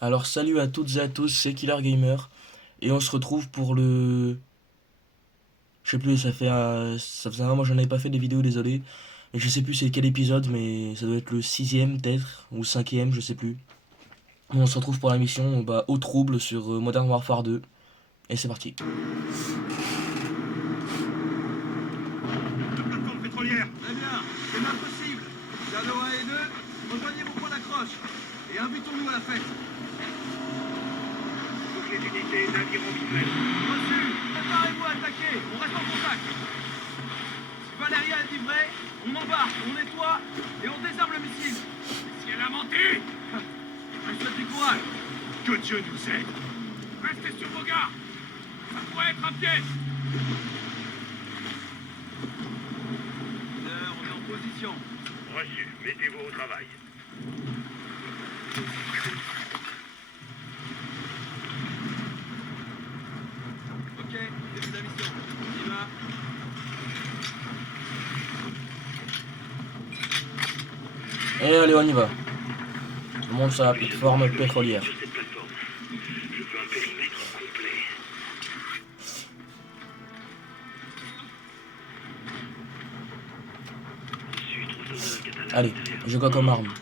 Alors salut à toutes et à tous, c'est Killer Gamer et on se retrouve pour le... Je sais plus, ça faisait un moment que j'en avais pas fait des vidéos, désolé. Et je sais plus c'est quel épisode, mais ça doit être le sixième peut-être, ou cinquième, je sais plus. Et on se retrouve pour la mission Au Trouble sur Modern Warfare 2. Et c'est parti. La plateforme pétrolière. Très bien, c'est impossible. Shadow 1 et 2, rejoignez vos points d'accroche et invitons-nous à la fête. Toutes les unités, navires en visuel. Reçu, préparez-vous à attaquer, on reste en contact. Si Valéria est livrée, on embarque, on nettoie et on désarme le missile. Et si elle a menti, je lui souhaite du courage. Que Dieu nous aide. Restez sur vos gardes. Ça pourrait être un piège. On est en position. Reçu, mettez-vous au travail. Ok, début de la mission. On y va. Et allez, on y va. On monte sur la plateforme pétrolière. Sur cette plateforme, je veux un périmètre complet. Reçu, trouve-nous un catalogue. Allez, j'ai quoi comme arme?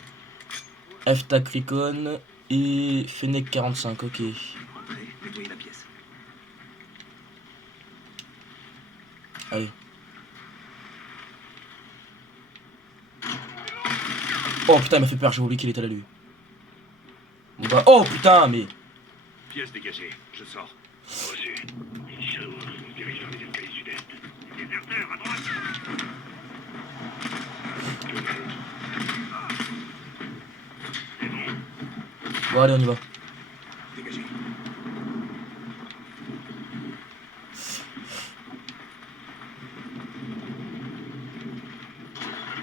F-Tac Recon et Fennec 45, ok. Entrez, nettoyez la pièce. Allez. Oh putain, il m'a fait peur, j'ai oublié qu'il était là lui. Bon bah, oh putain, mais... Pièce dégagée, je sors. Reçu. Shadow, on se dirige vers les escaliers sud-est. Déserteur, à droite. C'est bon, Bon, allez, on y va. dégagez.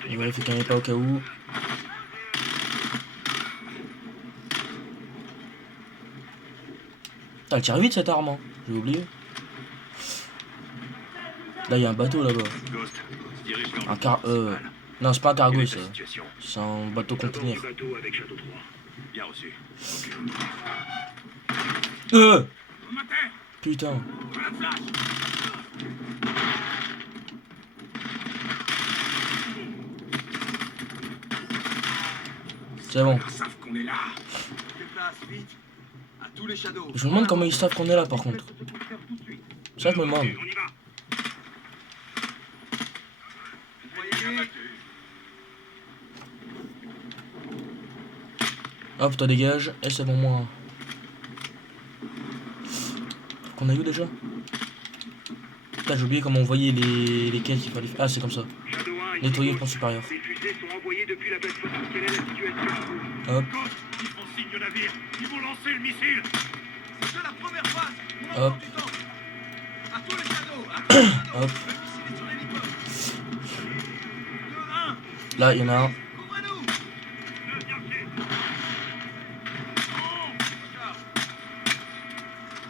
Je vérifie qu'il n'y en ait pas au cas où. Putain, elle tire vite cette arme, hein. J'ai oublié. Là, il y a un bateau là-bas. Ghost, on se dirige vers Un le car... port principal. Non, c'est pas un Quelle cargo est ça. ta situation? C'est un bateau D'abord conteneur. du bateau avec Shadow 3. Bien reçu. Euh Matin, Putain. sur la flash. C'est bon. Ils savent qu'on est là. Déplace vite. À tous les Shadows. Je me demande comment ils savent qu'on est là par contre. Ça, je me demande. On y va. Voyez. Hop, toi dégage. Et c'est bon, moi. Qu'on a eu déjà? Putain, j'ai oublié comment on voyait les quêtes qu'il fallait faire. Ah, c'est comme ça. Shadow 1 et Nettoyer le Ghost. pont supérieur. Des fusées sont envoyées depuis la plateforme. Quelle est la situation? Hop, Ghost, ils font signe au navire. Ils vont lancer le missile. C'est que la première phase. On a hop, encore du temps. À tous les Shadows. À tous les Shadows. hop. Le missile est sur l'hélico. 2-1. Là, il y en a un. Couvrez-nous. Deuxième pied.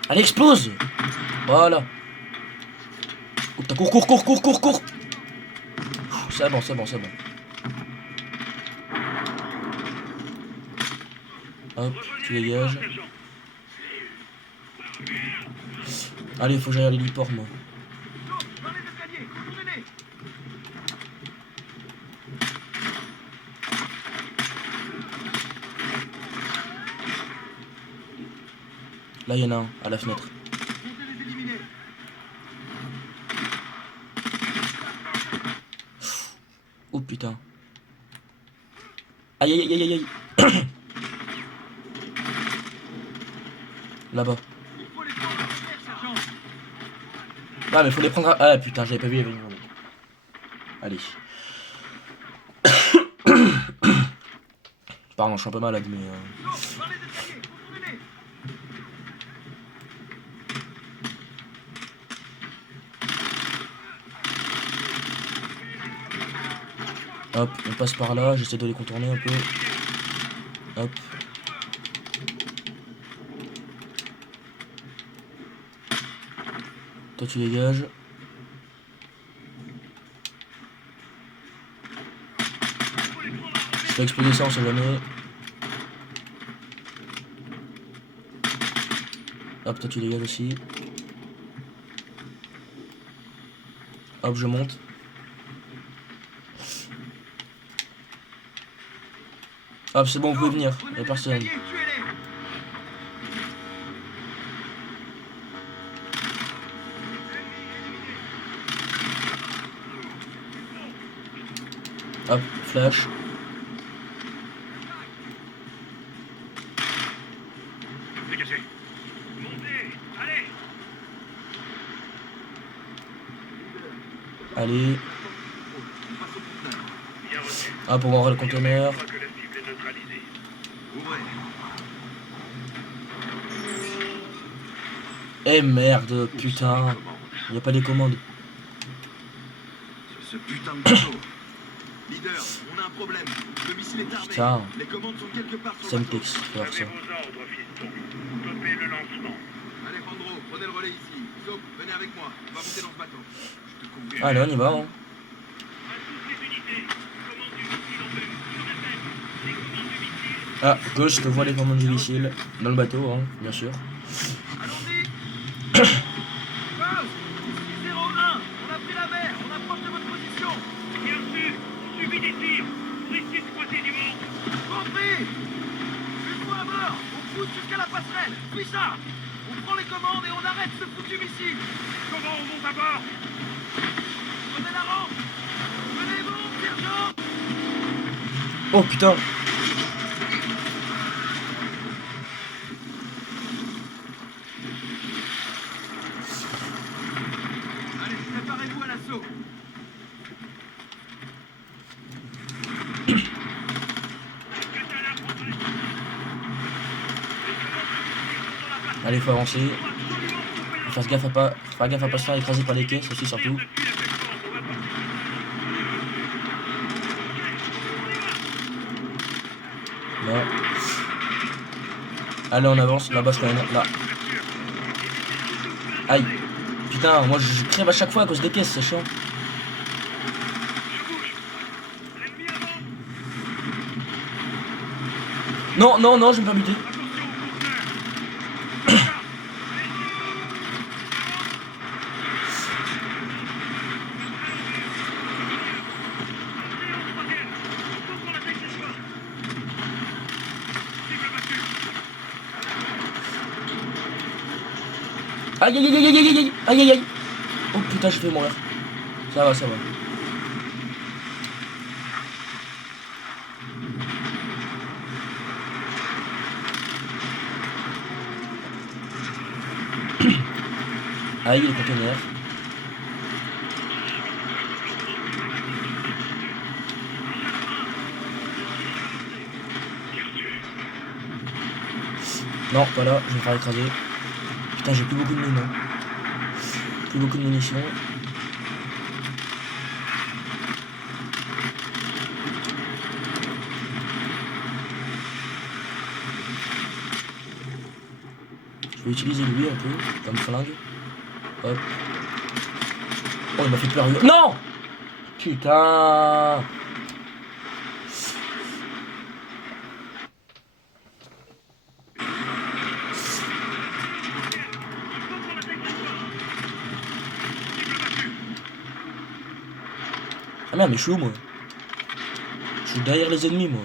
Elle explose! Voilà. Oh, putain, cours, cours, cours, cours, cours, cours! C'est bon, c'est bon, c'est bon. Hop, tu dégages. Allez, faut que j'aille à l'héliport, moi. Dans les escaliers. Tournez-les. Là, il y en a un, à la fenêtre. Comptez les éliminer. Oh putain. Aïe, aïe, aïe, aïe, aïe. Là-bas. Il faut les prendre à terre, sergent. Ah, mais faut les prendre à... Ah putain, j'avais pas vu les venir. Allez. Pardon, je suis un peu malade, mais... Dans les escaliers. Tournez-les. Hop, on passe par là, j'essaie de les contourner un peu. Hop. Toi tu dégages. Je vais exploser ça, on sait jamais. Hop, toi tu dégages aussi. Hop, je monte. Hop, c'est bon, vous pouvez venir. Y'a personne. Hop, flash. Dégagez. Montez, allez. Allez. Bien reçu. Hop, on va ouvrir le conteneur. Je crois que la cible est neutralisée. Ouvrez. Eh merde, putain. Y a pas les commandes. Ce putain de bateau. Leader, on a un problème. Le missile est armé. Putain. Les commandes sont quelque part sur Ça le me bateau. texte, faire ça. Avez vos ordres, fiston. Stoppez le lancement. Alejandro, prenez le relais ici. Soap, venez avec moi. On va monter dans ce bateau. Je te conviens. Allez, on y va. Hein. À toutes les unités. Commande du missile en vue. Je répète. Les commandes du missile. Ah, gauche, je te vois les commandes du missile. Dans le bateau, hein, bien sûr. Allons-y. Pause. 601. On a pris la mer. On approche de votre position. Bien sûr. On subit des tirs. Vous risquez de croiser du monde. Compris. Une fois à bord, on pousse jusqu'à la passerelle. Puis ça. On prend les commandes et on arrête ce foutu missile. Comment on monte à bord? Prenez la rampe. Venez bon, sergent. Oh putain. Allez, préparez-vous à l'assaut. Allez, faut avancer. Faut faire gaffe à pas se faire écraser par les caisses aussi, surtout. Là. Allez, on avance. Là-bas, je connais. Là. Aïe. Putain, moi je crève à chaque fois à cause des caisses, c'est chiant. Non, non, non, je vais me faire buter. Aïe aïe aïe aïe aïe aïe aïe aïe aïe aïe. Oh putain, je vais mourir. Ça va, ça va. Aïe, les conteneurs. Non, pas là, je vais me faire écraser. Putain, j'ai plus beaucoup de mines. Hein. Plus beaucoup de munitions. Je vais utiliser lui un peu, comme flingue. Hop. Oh, il m'a fait peur. Non! Putain! Ah merde, mais je suis où, moi? Je suis derrière les ennemis, moi.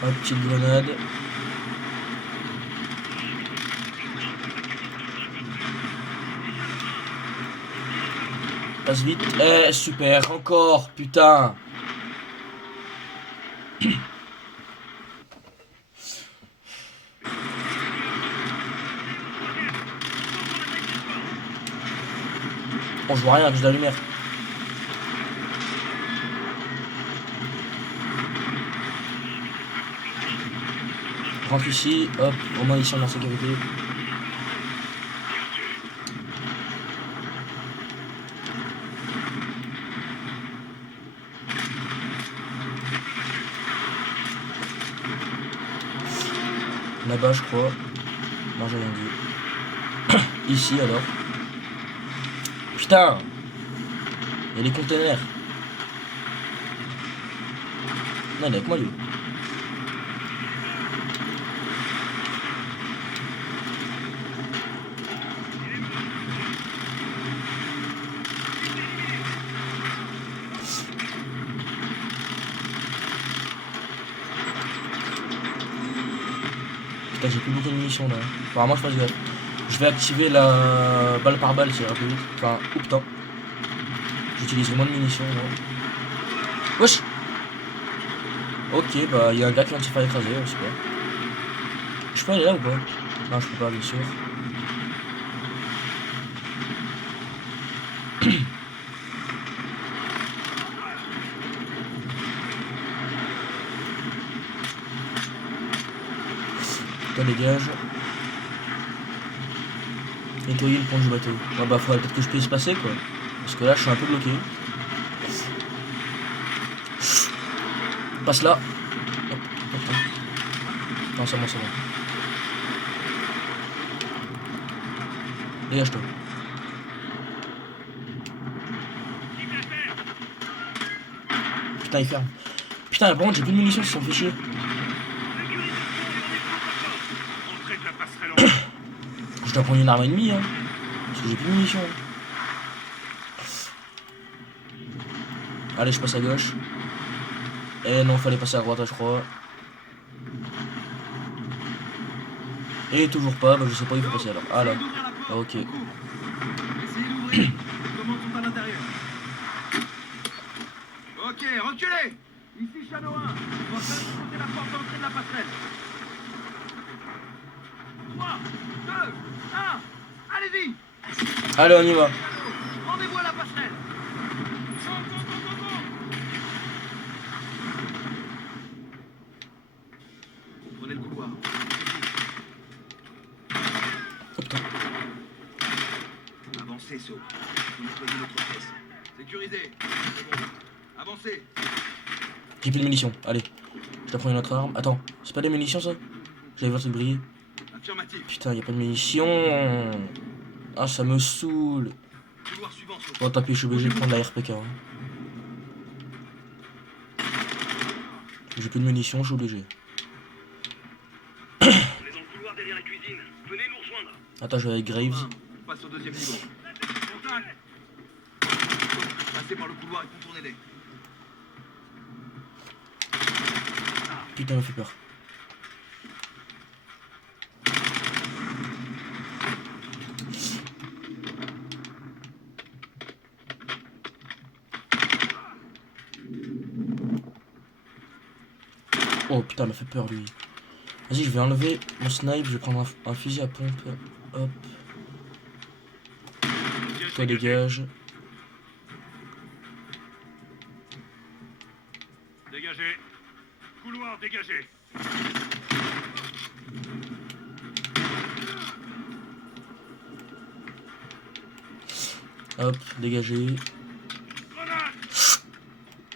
Hop, petite grenade. Passe vite. Eh, super, encore, putain. Oh, je vois rien à cause de la lumière. Rentre ici, hop, au moins ici on est en sécurité. Là-bas je crois. Non, j'ai rien dit. Ici alors. Putain! Il y a les containers. Non, il est avec moi, lui. Putain, j'ai plus beaucoup de munitions là. Apparemment, je fasse gaffe. Je vais activer la balle par balle, c'est un peu vite. Enfin, oh putain. J'utiliserai moins de munitions. Là. Wesh. Ok, bah il y a un gars qui vient de se faire écraser, super. Je peux aller là ou pas? Non, je peux pas, bien sûr. Putain, dégage. Nettoyer le pont du bateau. Ouais, bah faudrait peut-être que je puisse passer quoi. Parce que là, je suis un peu bloqué. Passe là. Hop, hop, hop. Non, c'est bon, c'est bon. Dégage-toi. Putain, il ferme. Putain, par contre, j'ai plus de munitions, ça me fait chier. Je dois prendre une arme ennemie, hein. Parce que j'ai plus de munitions. Allez, je passe à gauche. Eh non, fallait passer à droite, je crois. Et toujours pas, bah je sais pas où il faut passer alors. Ah là. Ah, ok. Essayez d'ouvrir. Les commandes sont à l'intérieur. Ok, reculez. Ici Shadow 1. On va faire sauter la porte d'entrée de la passerelle. 3, 2, 1. Allez-y. Allez, on y va. Rendez-vous à la passerelle. Go, go, go, go, go. Prenez le couloir. Oh putain. Avancez, Saut. Vous nettoyez notre pièce. Sécurisé. C'est bon. Avancez. J'ai plus de munitions. Allez. Je dois prendre une autre arme. Attends, c'est pas des munitions ça? J'avais vu un truc briller. Affirmatif. Putain, y a pas de munitions. Ah, ça me saoule. Couloir suivant, Saut. Bon, tant pis, je suis obligé de prendre la RPK. Hein. J'ai plus de munitions, je suis obligé. On est dans le couloir derrière la cuisine. Venez nous rejoindre. Attends, je vais avec Graves. On passe au deuxième niveau. Contact. Passez par le couloir et contournez-les. Putain, il me fait peur. Oh putain, il m'a fait peur lui. Vas-y, je vais enlever mon snipe, je vais prendre un fusil à pompe. Hop. Toi dégage. Dégagez. Couloir dégagé. Hop, dégagé. Grenade.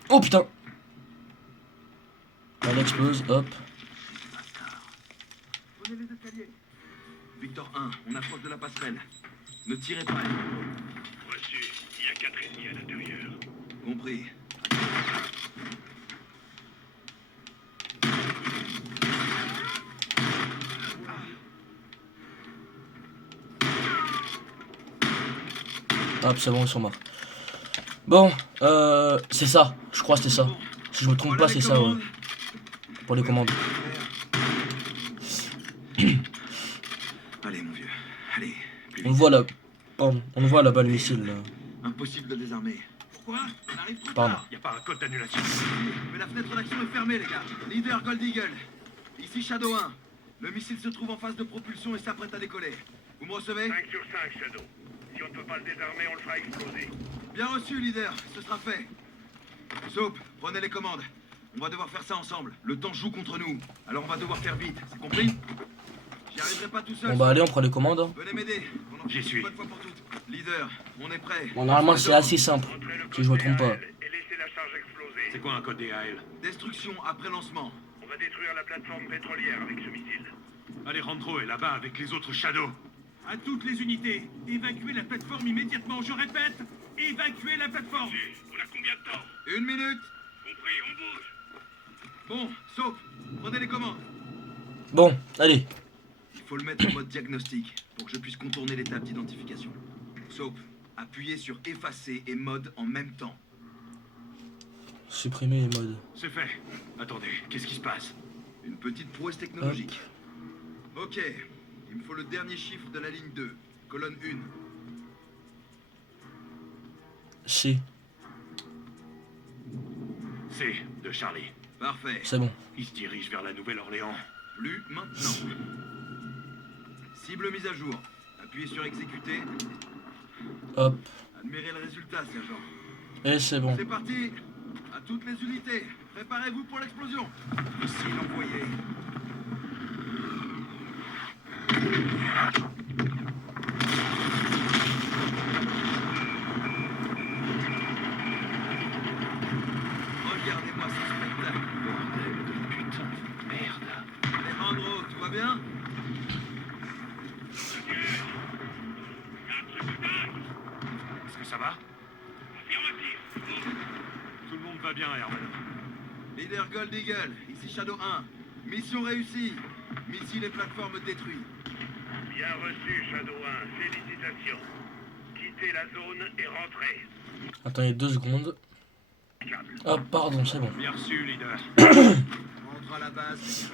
Oh putain. Elle explose, hop. Prenez les escaliers. Victor 1, on approche de la passerelle. Ne tirez pas. Reçu. Il y a 4 ennemis à l'intérieur. Compris. Hop, c'est bon, ils sont morts. Bon, c'est ça. Je crois que c'était ça. Si je me trompe pas, c'est ça, ouais. Pour les commandes. Allez, mon vieux. Allez. Plus On vite. voit là. Pardon, on voit là-bas le missile là. Impossible de le désarmer. Pourquoi? On arrive trop Pardon. tard. Il n'y a pas un code d'annulation. Mais la fenêtre d'action est fermée, les gars. Leader Gold Eagle. Ici Shadow 1. Le missile se trouve en phase de propulsion et s'apprête à décoller. Vous me recevez? 5 sur 5, Shadow. Si on ne peut pas le désarmer, on le fera exploser. Bien reçu, leader. Ce sera fait. Soap, prenez les commandes. On va devoir faire ça ensemble. Le temps joue contre nous. Alors on va devoir faire vite. C'est compris? J'y arriverai pas tout seul. Bon bah allez, on prend les commandes. Hein. Venez m'aider. On en J'y finit suis. une bonne fois pour toutes. Leader, on est prêt. Bon, normalement c'est assez simple. Entrez le Si code je me trompe pas. DHL et laissez la charge exploser. C'est quoi un code DHL? Destruction après lancement. On va détruire la plateforme pétrolière avec ce missile. Alejandro est là-bas avec les autres Shadows. À toutes les unités, évacuez la plateforme immédiatement. Je répète, évacuez la plateforme. On a combien de temps? 1 minute. Compris, on bouge. Bon, Soap, prenez les commandes. Bon, allez. Il faut le mettre en mode diagnostic pour que je puisse contourner l'étape d'identification. Soap, appuyez sur effacer et mode en même temps. Supprimer les modes. C'est fait. Attendez, qu'est-ce qui se passe? Une petite prouesse technologique. Ok, il me faut le dernier chiffre de la ligne 2, colonne 1. C. C'est de Charlie. Parfait. C'est bon. Il se dirige vers la Nouvelle-Orléans. Plus maintenant. Cible mise à jour. Appuyez sur exécuter. Hop. Admirez le résultat, sergent. Et c'est bon. C'est parti. À toutes les unités. Préparez-vous pour l'explosion. Missile envoyé. Regardez-moi ce spectacle. Bordel de putain de merde. Alejandro, tout va bien? Est-ce que ça va? Tout le monde va bien, Herman. Leader Gold Eagle, ici Shadow 1. Mission réussie. Missile et plateforme détruits. Bien reçu, Shadow 1. Félicitations. Quittez la zone et rentrez. Attendez 2 secondes. Hop, pardon, c'est bon. Bien reçu, leader. Rentre à la base.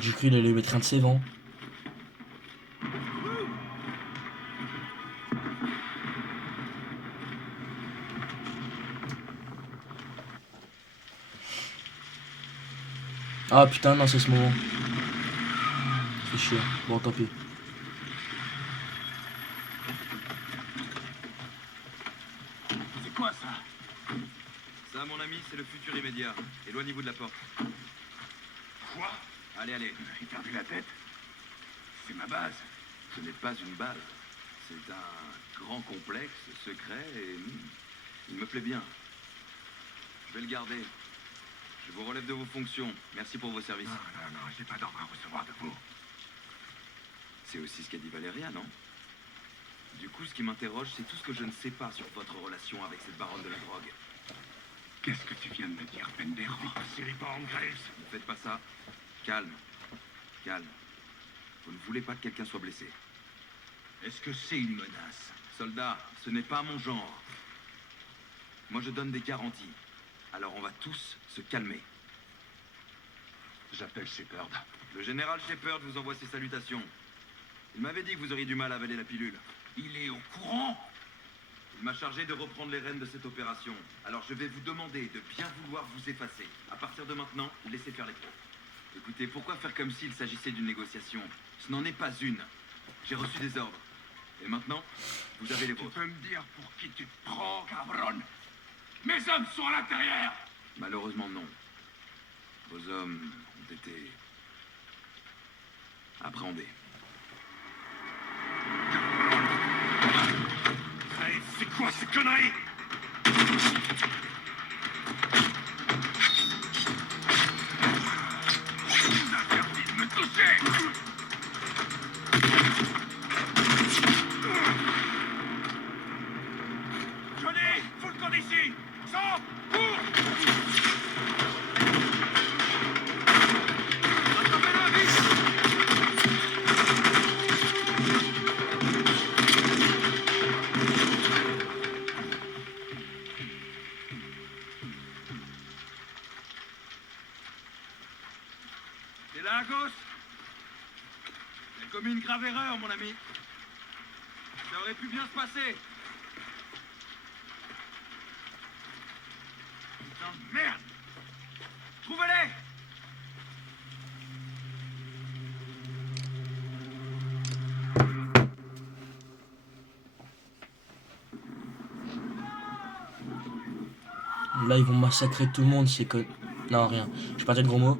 J'ai cru qu'il allait mettre un de ses vents. Ah putain, non, c'est ce moment. C'est chiant. Bon, tant pis. C'est quoi ça? Ça, mon ami, c'est le futur immédiat. Éloignez-vous de la porte. Quoi? Allez, allez. J'ai perdu la tête. C'est ma base. Ce n'est pas une base. C'est un grand complexe secret et il me plaît bien. Je vais le garder. Je vous relève de vos fonctions. Merci pour vos services. Non, j'ai pas d'ordre à recevoir de vous. C'est aussi ce qu'a dit Valéria, non? Du coup, ce qui m'interroge, c'est tout ce que je ne sais pas sur votre relation avec cette baronne de la drogue. Qu'est-ce que tu viens de me dire, Pendero? Série Baron Graves. Ne faites pas ça. Calme. Calme. Vous ne voulez pas que quelqu'un soit blessé. Est-ce que c'est une menace? Soldat, ce n'est pas mon genre. Moi, je donne des garanties. Alors on va tous se calmer. J'appelle Shepard. Le général Shepard vous envoie ses salutations. Il m'avait dit que vous auriez du mal à avaler la pilule. Il est au courant? Il m'a chargé de reprendre les rênes de cette opération. Alors je vais vous demander de bien vouloir vous effacer. À partir de maintenant, laissez faire les pros. Écoutez, pourquoi faire comme s'il s'agissait d'une négociation? Ce n'en est pas une. J'ai reçu des ordres. Et maintenant, vous avez les Tu vôtres. peux me dire pour qui tu te prends, cabron? Mes hommes sont à l'intérieur! Malheureusement, non. Vos hommes ont été appréhendés. Hey, c'est quoi ces conneries? Je vous interdis de me toucher! Johnny, faut le camp d'ici! Sans! Cours! Attrapez-le, vite! T'es là, Ghost? T'as commis une grave erreur, mon ami. Ça aurait pu bien se passer. Putain de merde! Trouvez-les! Là, ils vont massacrer tout le monde, c'est que... Non, rien. Je vais pas dire de gros mots.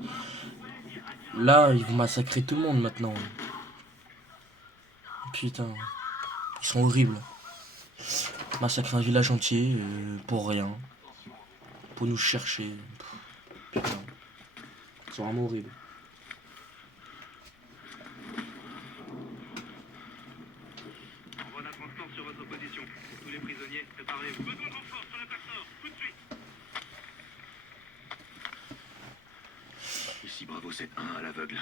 Là, ils vont massacrer tout le monde maintenant. Putain. Ils sont horribles. Massacrer un village entier pour rien. Pour nous chercher. Putain. Ils sont vraiment horribles. Envoi d'un transport sur votre position. Tous les prisonniers, préparez-vous. Besoin de renfort sur la plateforme, tout de suite. Bravo 7-1 à l'aveugle.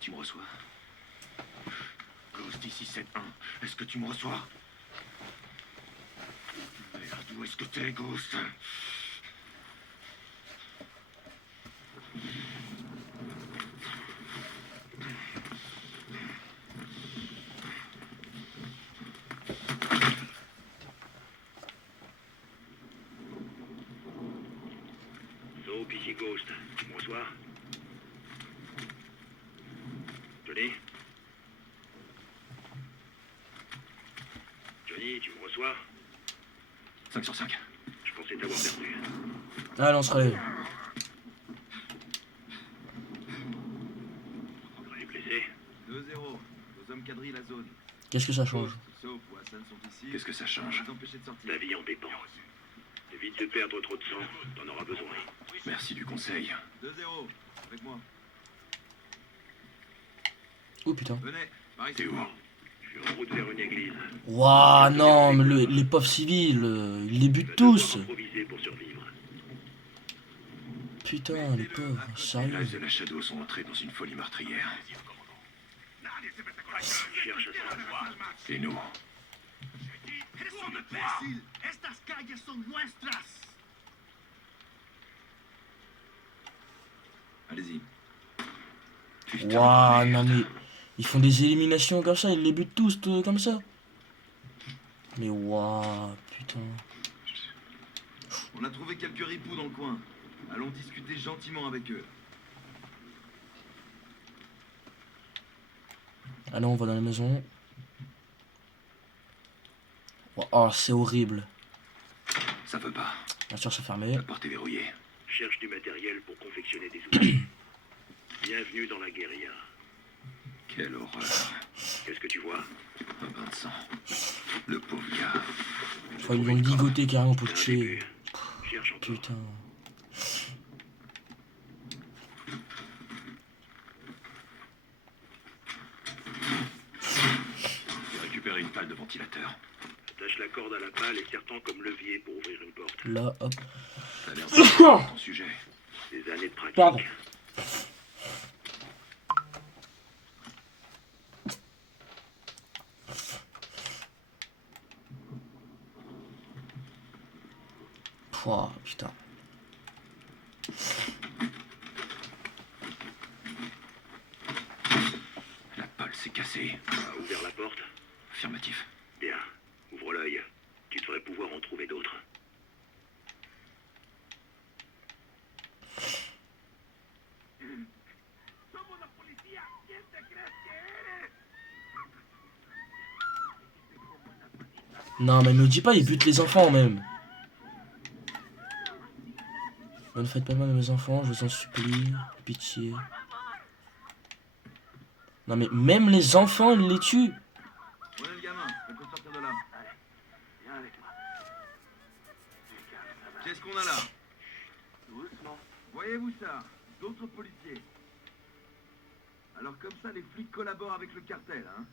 Tu me reçois? Ghost ici 7-1. Est-ce que tu me reçois? Merde, où est-ce que t'es, Ghost? Soap, ici Ghost. Tu me reçois? Johnny? Johnny, tu me reçois? 5 sur 5. Je pensais t'avoir perdu. Allez, on se relève. Les blessés? 2-0. Nos hommes quadrillent la zone. Qu'est-ce que ça change? Soap ou Hassan sont ici. Qu'est-ce que ça change? Vous empêcher de sortir. Ta vie en dépend. Évite de perdre trop de sang, t'en auras besoin. Merci du conseil. 2-0. Avec moi. Oh putain. Venez. Par ici. T'es où? Je suis en route vers une église. Waouh, non, mais les pauvres civils, ils les Tu butent vas tous. devoir improviser pour survivre. Putain, les pauvres, Les sérieux. lives de la Shadow sont entrés dans une folie meurtrière. Cherche à savoir. Et nous? Allez-y. Waouh, non mais ils font des éliminations comme ça, ils les butent tous comme ça. Mais waouh, putain. On a trouvé quelques ripoux dans le coin. Allons discuter gentiment avec eux. Allez, on va dans la maison. Oh, c'est horrible. Ça veut pas. Bien sûr, c'est fermé. La porte est verrouillée. Cherche du matériel pour confectionner des outils. Bienvenue dans la guérilla. Quelle horreur. Qu'est-ce que tu vois? Un bain de sang. Le pauvre gars. Enfin, ils l'ont ligoté carrément pour le C'est un tuer. début. Cherche encore. Putain. J'ai récupéré une pale de ventilateur. Attache la corde à la pale et serre-t'en comme levier pour ouvrir une porte. Là, hop. T'as l'air de ton sujet. Des années de pratique. Pardon. Pouah, putain. La pale s'est cassée. A ouvert la porte? Affirmatif. Bien. Ouvre l'œil. Tu devrais pouvoir en trouver d'autres. Non, mais me dis pas, ils butent les enfants même. Ne faites pas mal à mes enfants, je vous en supplie. Pitié. Non, mais même les enfants, ils les tuent. Prenez le gamin. On peut sortir de là. Viens avec moi. Qu'est-ce qu'on a là? Voyez-vous ça? D'autres policiers. Alors comme ça, les flics collaborent avec le cartel, hein?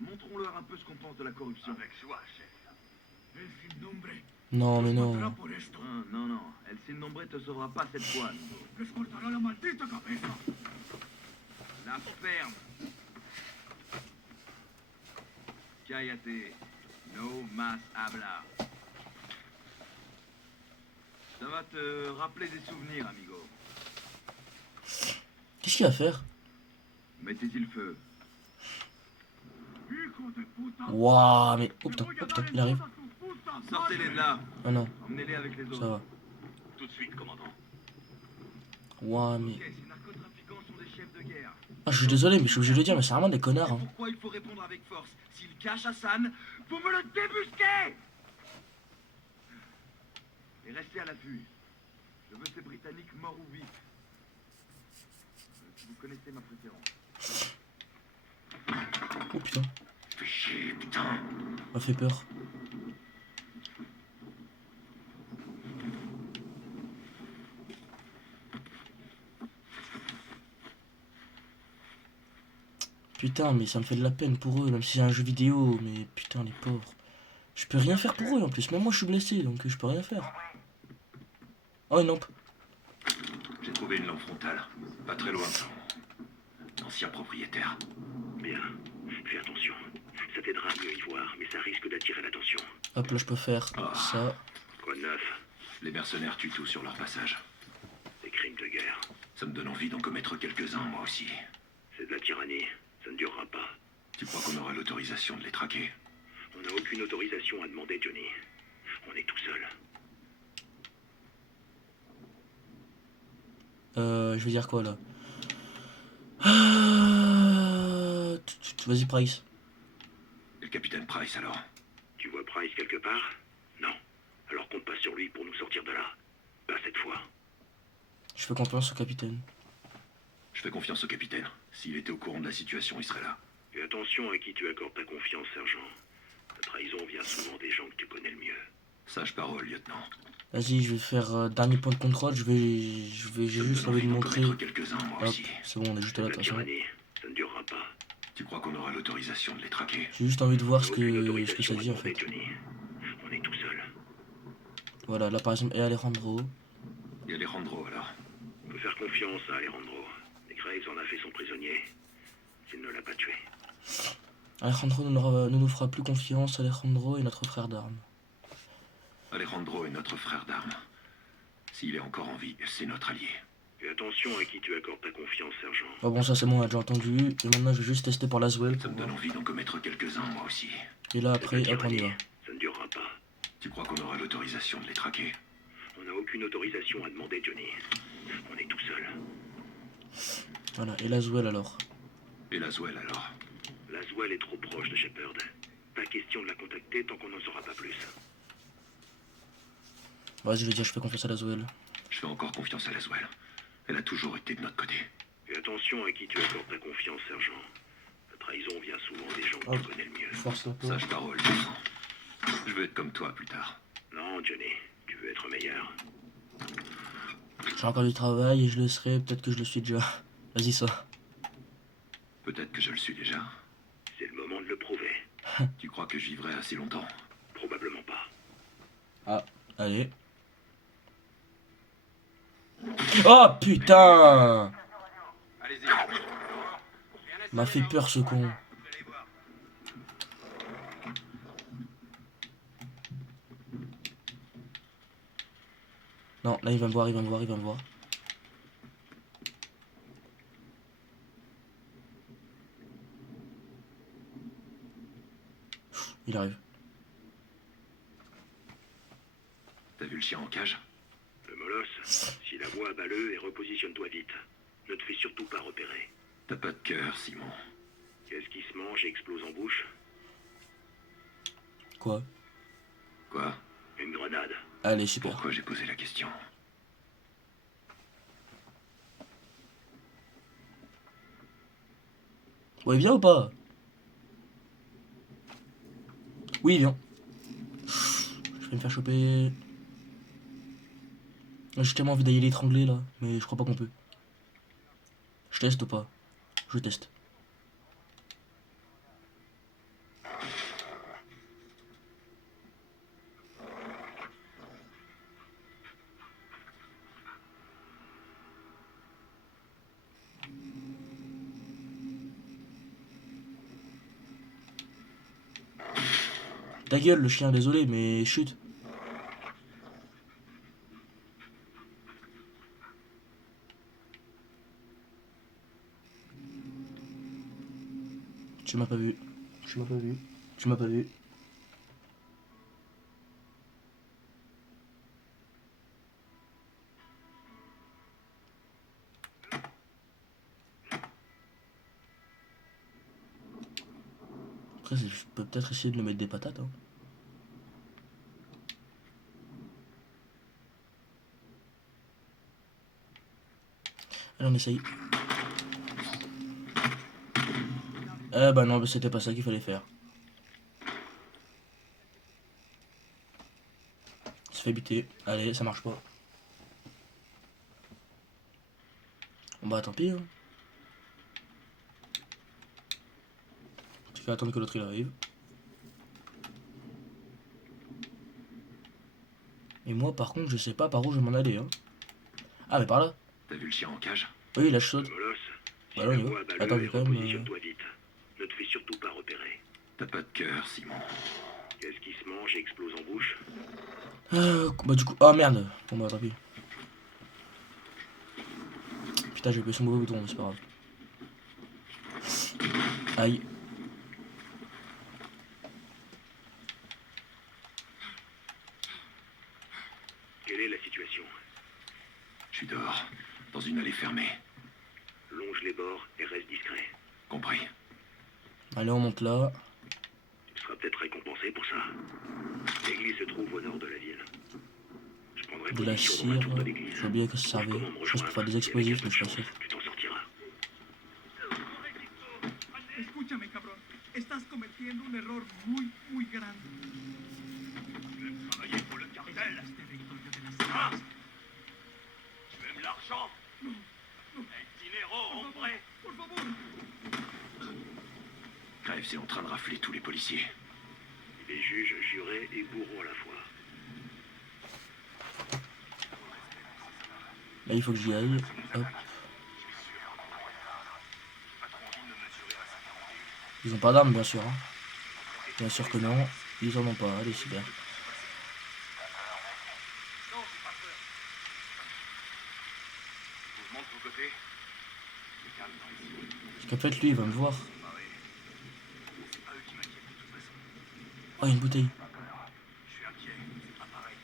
Montrons-leur un peu ce qu'on pense de la corruption. Avec joie, chef. Non, mais non. Non, non, El Sin Nombre te sauvera pas cette fois. Amigo. La ferme. Cállate. No más habla. Ça va te rappeler des souvenirs, amigo. Qu'est-ce qu'il va faire? Mettez-y le feu. Waouh, mais. Oh putain, il arrive. Sortez-les de là. Ah non, Emmenez-les avec les autres. ça va. Tout de suite, commandant. Waouh, mais. Ok, ces narcotrafiquants sont des chefs de guerre. Ah, je suis désolé, mais je suis obligé de le dire, mais c'est vraiment des connards. Hein. Pourquoi il faut répondre avec force? S'il cache Hassan, vous me le débusquez! Et restez à l'affût. Je veux ces Britanniques morts ou vifs. Si vous connaissez ma préférence. Oh putain, Fais chier, putain. m'a fait peur. Putain, mais ça me fait de la peine pour eux, même si c'est un jeu vidéo, mais putain, les pauvres. Je peux rien faire pour eux en plus, même moi je suis blessé, donc je peux rien faire. Oh, une lampe. J'ai trouvé une lampe frontale. Pas très loin. Ancien propriétaire. Bien. Fais attention. Ça t'aidera à mieux y voir, mais ça risque d'attirer l'attention. Hop, là je peux faire ça. Quoi de neuf? Les mercenaires tuent tout sur leur passage. Des crimes de guerre. Ça me donne envie d'en commettre quelques-uns, moi aussi. C'est de la tyrannie. Ça ne durera pas. Tu crois qu'on aura l'autorisation de les traquer? On n'a aucune autorisation à demander, Johnny. On est tout seul. Je vais dire quoi là? Vas-y Price. Et le capitaine Price, alors? Tu vois Price quelque part? Non. Alors compte pas sur lui pour nous sortir de là. Pas cette fois. Je fais confiance au capitaine. Je fais confiance au capitaine. S'il était au courant de la situation, il serait là. Fais attention à qui tu accordes ta confiance, sergent. La trahison vient souvent des gens que tu connais le mieux. Sage parole, lieutenant. Vas-y, je vais faire dernier point de contrôle. J'ai juste envie de montrer. Quelques-uns, moi Hop, aussi. c'est bon, on est juste là de La toute façon. tyrannie, ça ne durera pas. Tu crois qu'on aura l'autorisation de les traquer? J'ai juste envie de voir On n'a aucune ce que autorisation ça à dit en demander, fait. Johnny. On est tout seul. Voilà, là par exemple, et Alejandro. Et Alejandro, alors? On peut faire confiance à Alejandro. Et Graves en a fait son prisonnier. S'il ne l'a pas tué. Alejandro ne nous fera plus confiance. Alejandro est notre frère d'armes. Alejandro est notre frère d'armes. S'il est encore en vie, c'est notre allié. Fais attention à qui tu accordes ta confiance, sergent. Ah bon, ça c'est bon, on a déjà entendu. Et maintenant, je vais juste tester pour Laswell. Ça me donne envie d'en commettre quelques-uns, moi aussi. Et là après, hop, on y va. Ça ne durera pas. Tu crois qu'on aura l'autorisation de les traquer? On n'a aucune autorisation à demander, Johnny. On est tout seul. Voilà, et Laswell alors. Et Laswell, alors? Laswell est trop proche de Shepard. Pas question de la contacter tant qu'on n'en saura pas plus. Vas-y, je vais dire, je fais confiance à Laswell. Je fais encore confiance à Laswell. Elle a toujours été de notre côté. Fais attention à qui tu accordes ta confiance, sergent. La trahison vient souvent des gens que tu connais le mieux. Force un peu. Sage parole, lieutenant. Je veux être comme toi plus tard. Non, Johnny, tu veux être meilleur. J'ai encore du travail et je le serai. Peut-être que je le suis déjà. Vas-y, ça. Peut-être que je le suis déjà. C'est le moment de le prouver. Tu crois que je vivrai assez longtemps? Probablement pas. Ah, allez. Oh putain! Allez-y. M'a fait peur ce con. Non, là il va me voir, il va me voir, il va me voir. Il arrive. T'as vu le chien en cage? Le molosse, si la voix abat-le et repositionne-toi vite. Ne te fais surtout pas repérer. T'as pas de cœur, Simon. Qu'est-ce qui se mange et explose en bouche? Quoi? Quoi? Une grenade. Allez, super. Pourquoi j'ai posé la question? Ouais, viens ou pas? Oui, viens. Je vais me faire choper. J'ai tellement envie d'aller l'étrangler là, mais je crois pas qu'on peut. Je teste ou pas? Je teste. Ta gueule le chien, désolé, mais chute. Tu m'as pas vu. Tu m'as pas vu. Tu m'as pas vu. Après, je peux peut-être essayer de lui mettre des patates. Hein. Allez, on essaye. Eh bah non, c'était pas ça qu'il fallait faire. Se fait buter. Allez, ça marche pas. Bon bah tant pis. Hein. Tu vas attendre que l'autre il arrive. Et moi par contre je sais pas par où je vais m'en aller. Hein. Ah mais par là. T'as vu le chien en cage? Oui là je saute. Le molosse, Bah là, on y va. Attends, j'ai quand même. Repositionne-toi vite. Ne te fais surtout pas repérer. T'as pas de cœur, Simon. Qu'est-ce qui se mange et explose en bouche? Bah du coup. Ah merde. Bon bah tant pis. Putain, j'ai appuyé sur le mauvais bouton, mais c'est pas grave. Aïe. Quelle est la situation? Je suis dehors, dans une allée fermée. Longe les bords et reste discret. Compris. Allez, on monte là. Tu seras peut-être récompensé pour ça. L'église se trouve au nord de la ville. Je prendrai De la position dans la cire. tour de l'église. J'ai oublié que ça servait. Je pense pour faire des explosifs, mais je suis pas sûr. Tu t'en sortiras. Escúchame, cabrón. Estás cometiendo un error muy, muy grande. Travailler pour le cartel. Este territorio de las armas. Tu aimes l'argent? El dinero, hombre. Por favor. Graves est en train de rafler tous les policiers. Il est juge, juré et bourreau à la fois. Là, il faut que j'y aille. Hop. Ils ont pas d'armes, bien sûr. Hein. Bien sûr que non. Ils en ont pas. Allez, super. Mouvement de ton côté. Parce qu'en fait, lui, il va me voir. Oh, une bouteille. Je suis inquiet. C'est pas pareil.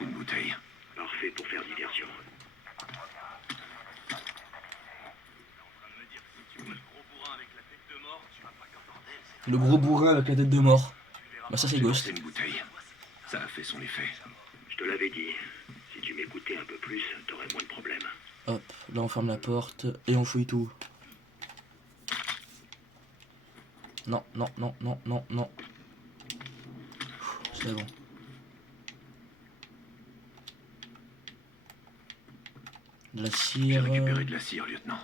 Une bouteille. Parfait pour faire diversion. Le gros bourrin avec la tête de mort. Bah ça c'est Ghost. C'est une bouteille. Ça a fait son effet. Je te l'avais dit. Si tu m'écoutais un peu plus, t'aurais moins de problèmes. Hop, là on ferme la porte et on fouille tout. Non, non, non, non, non, non. C'est bon. De la J'ai cire. récupéré de la cire, lieutenant.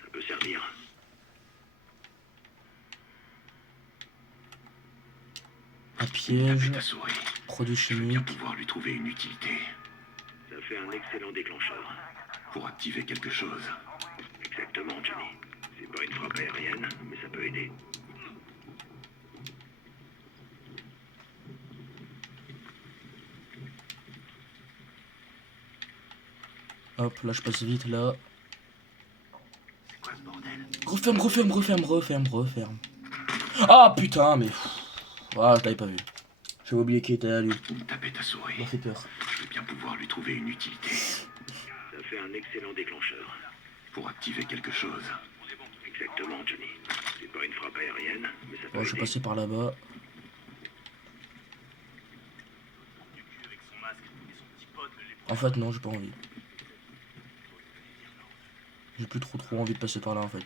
Ça peut servir. Un piège. Tapez ta souris. Produit Je veux bien chimique. pouvoir lui trouver une utilité. Ça fait un excellent déclencheur. Pour activer quelque chose. Exactement, Johnny. C'est pas une frappe aérienne, mais ça peut aider. Hop, là je passe vite là. C'est quoi ce bordel? Referme, referme, referme, referme, referme. Ah putain, mais. Ah, je l'avais pas vu. J'avais oublié qu'il était là lui. Tapez ta souris. Il m'a fait peur. Je veux bien pouvoir lui trouver une utilité. Ça fait un excellent déclencheur. Pour activer quelque chose. Exactement, Johnny. C'est pas une frappe aérienne, mais ça peut Bon, je vais aider. passer par là-bas. En fait, non, j'ai pas envie. J'ai plus trop envie de passer par là en fait.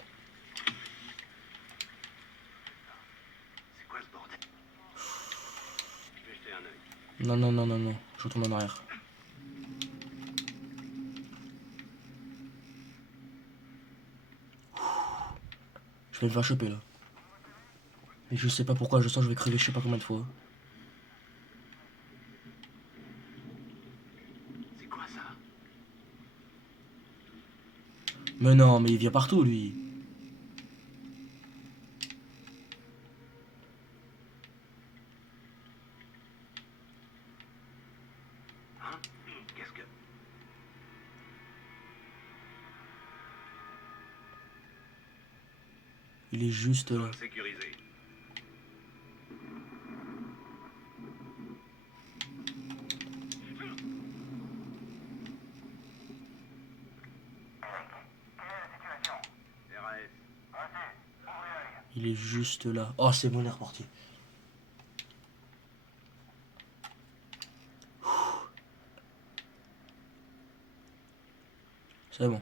C'est quoi ce bordel? Je vais jeter un œil. Non, non, non, non, non. Je retourne en arrière. Je vais me faire choper là. Et je sais pas pourquoi, je sens que je vais crever je sais pas combien de fois. C'est quoi ça? Mais non, mais il vient partout lui. Hein? Qu'est-ce que... Il est juste là. Zone sécurisée. Il est juste là. Oh, c'est bon, il est reparti. C'est bon.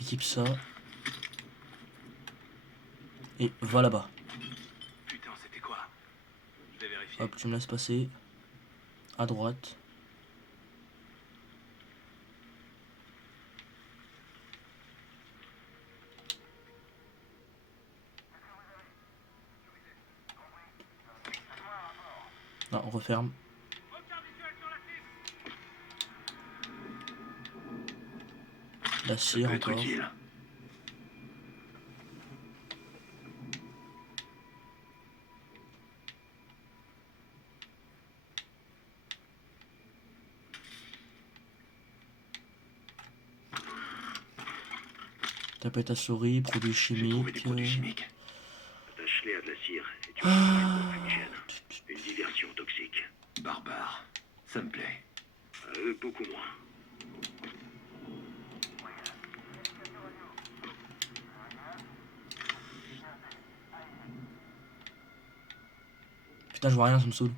Équipe ça. Et va là-bas. Putain, c'était quoi? Je vais vérifier. Hop, tu me laisses passer. À droite. Non, on referme. La Ça cire peut être encore. utile. Tapette à souris, produits J'ai trouvé des chimiques. produits chimiques. Attache-les à de la cire et tu utiliseras une pompe fumigène. Ah, Une diversion toxique. Barbare. Ça me plaît. À eux, beaucoup moins. putain, je vois rien, ça me saoule.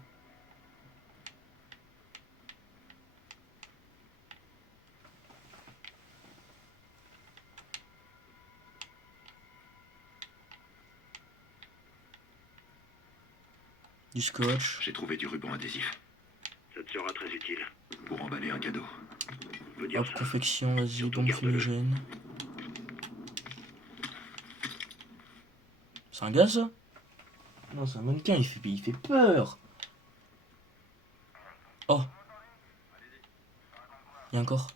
Du scotch. J'ai trouvé du ruban adhésif. Ça te sera très utile. Pour emballer un cadeau. On peut dire Hop, ça. confection, vas-y, Surtout bombe garde-le. fumigène. C'est un gars ça? Non, c'est un mannequin, il fait peur. Oh. Il y a un corps.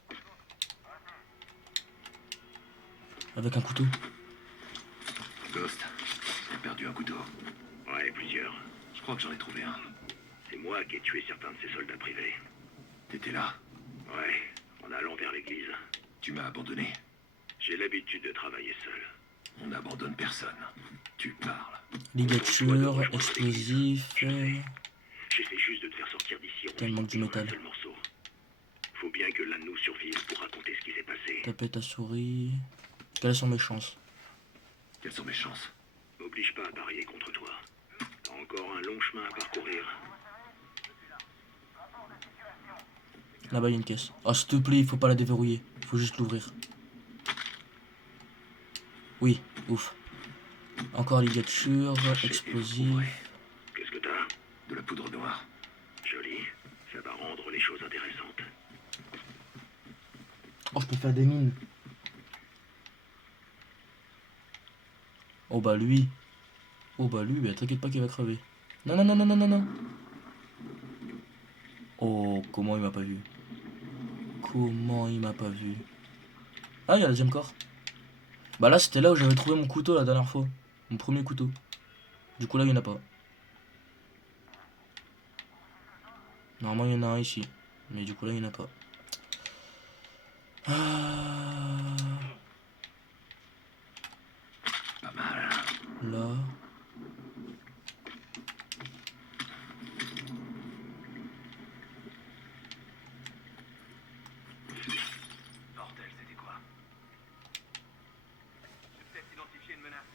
Avec un couteau. Ghost. J'ai perdu un couteau. Ouais, plusieurs. Je crois que j'en ai trouvé un. C'est moi qui ai tué certains de ces soldats privés. T'étais là. Ouais, en allant vers l'église. Tu m'as abandonné. J'ai l'habitude de travailler seul. On n'abandonne personne. Tu parles. Ligature, explosif. J'essaie juste de te faire sortir d'ici. Putain, il manque du métal. Un seul morceau. Faut bien que l'un de nous survive pour raconter ce qui s'est passé. Tapette à souris. Quelles sont mes chances? Quelles sont mes chances? M'oblige pas à parier contre toi. T'as encore un long chemin à parcourir. Là-bas, il y a une caisse. Oh, s'il te plaît, il faut pas la déverrouiller. Faut juste l'ouvrir. Oui, ouf. Encore ligature, explosif. Qu'est-ce que t'as? De la poudre noire. Joli. Ça va rendre les choses intéressantes. Oh, je peux faire des mines. Oh bah lui. Oh bah lui, bah, t'inquiète pas qu'il va crever. Non, non, non, non, non, non, non. Oh, comment il m'a pas vu? Comment il m'a pas vu? Ah, il y a le deuxième corps. Bah là, c'était là où j'avais trouvé mon couteau la dernière fois. Mon premier couteau. Du coup, là, il y en a pas. Normalement, il y en a un ici. Mais du coup, là, il y en a pas. Ah, Pas mal. là. Bordel, c'était quoi? J'ai peut-être identifié une menace.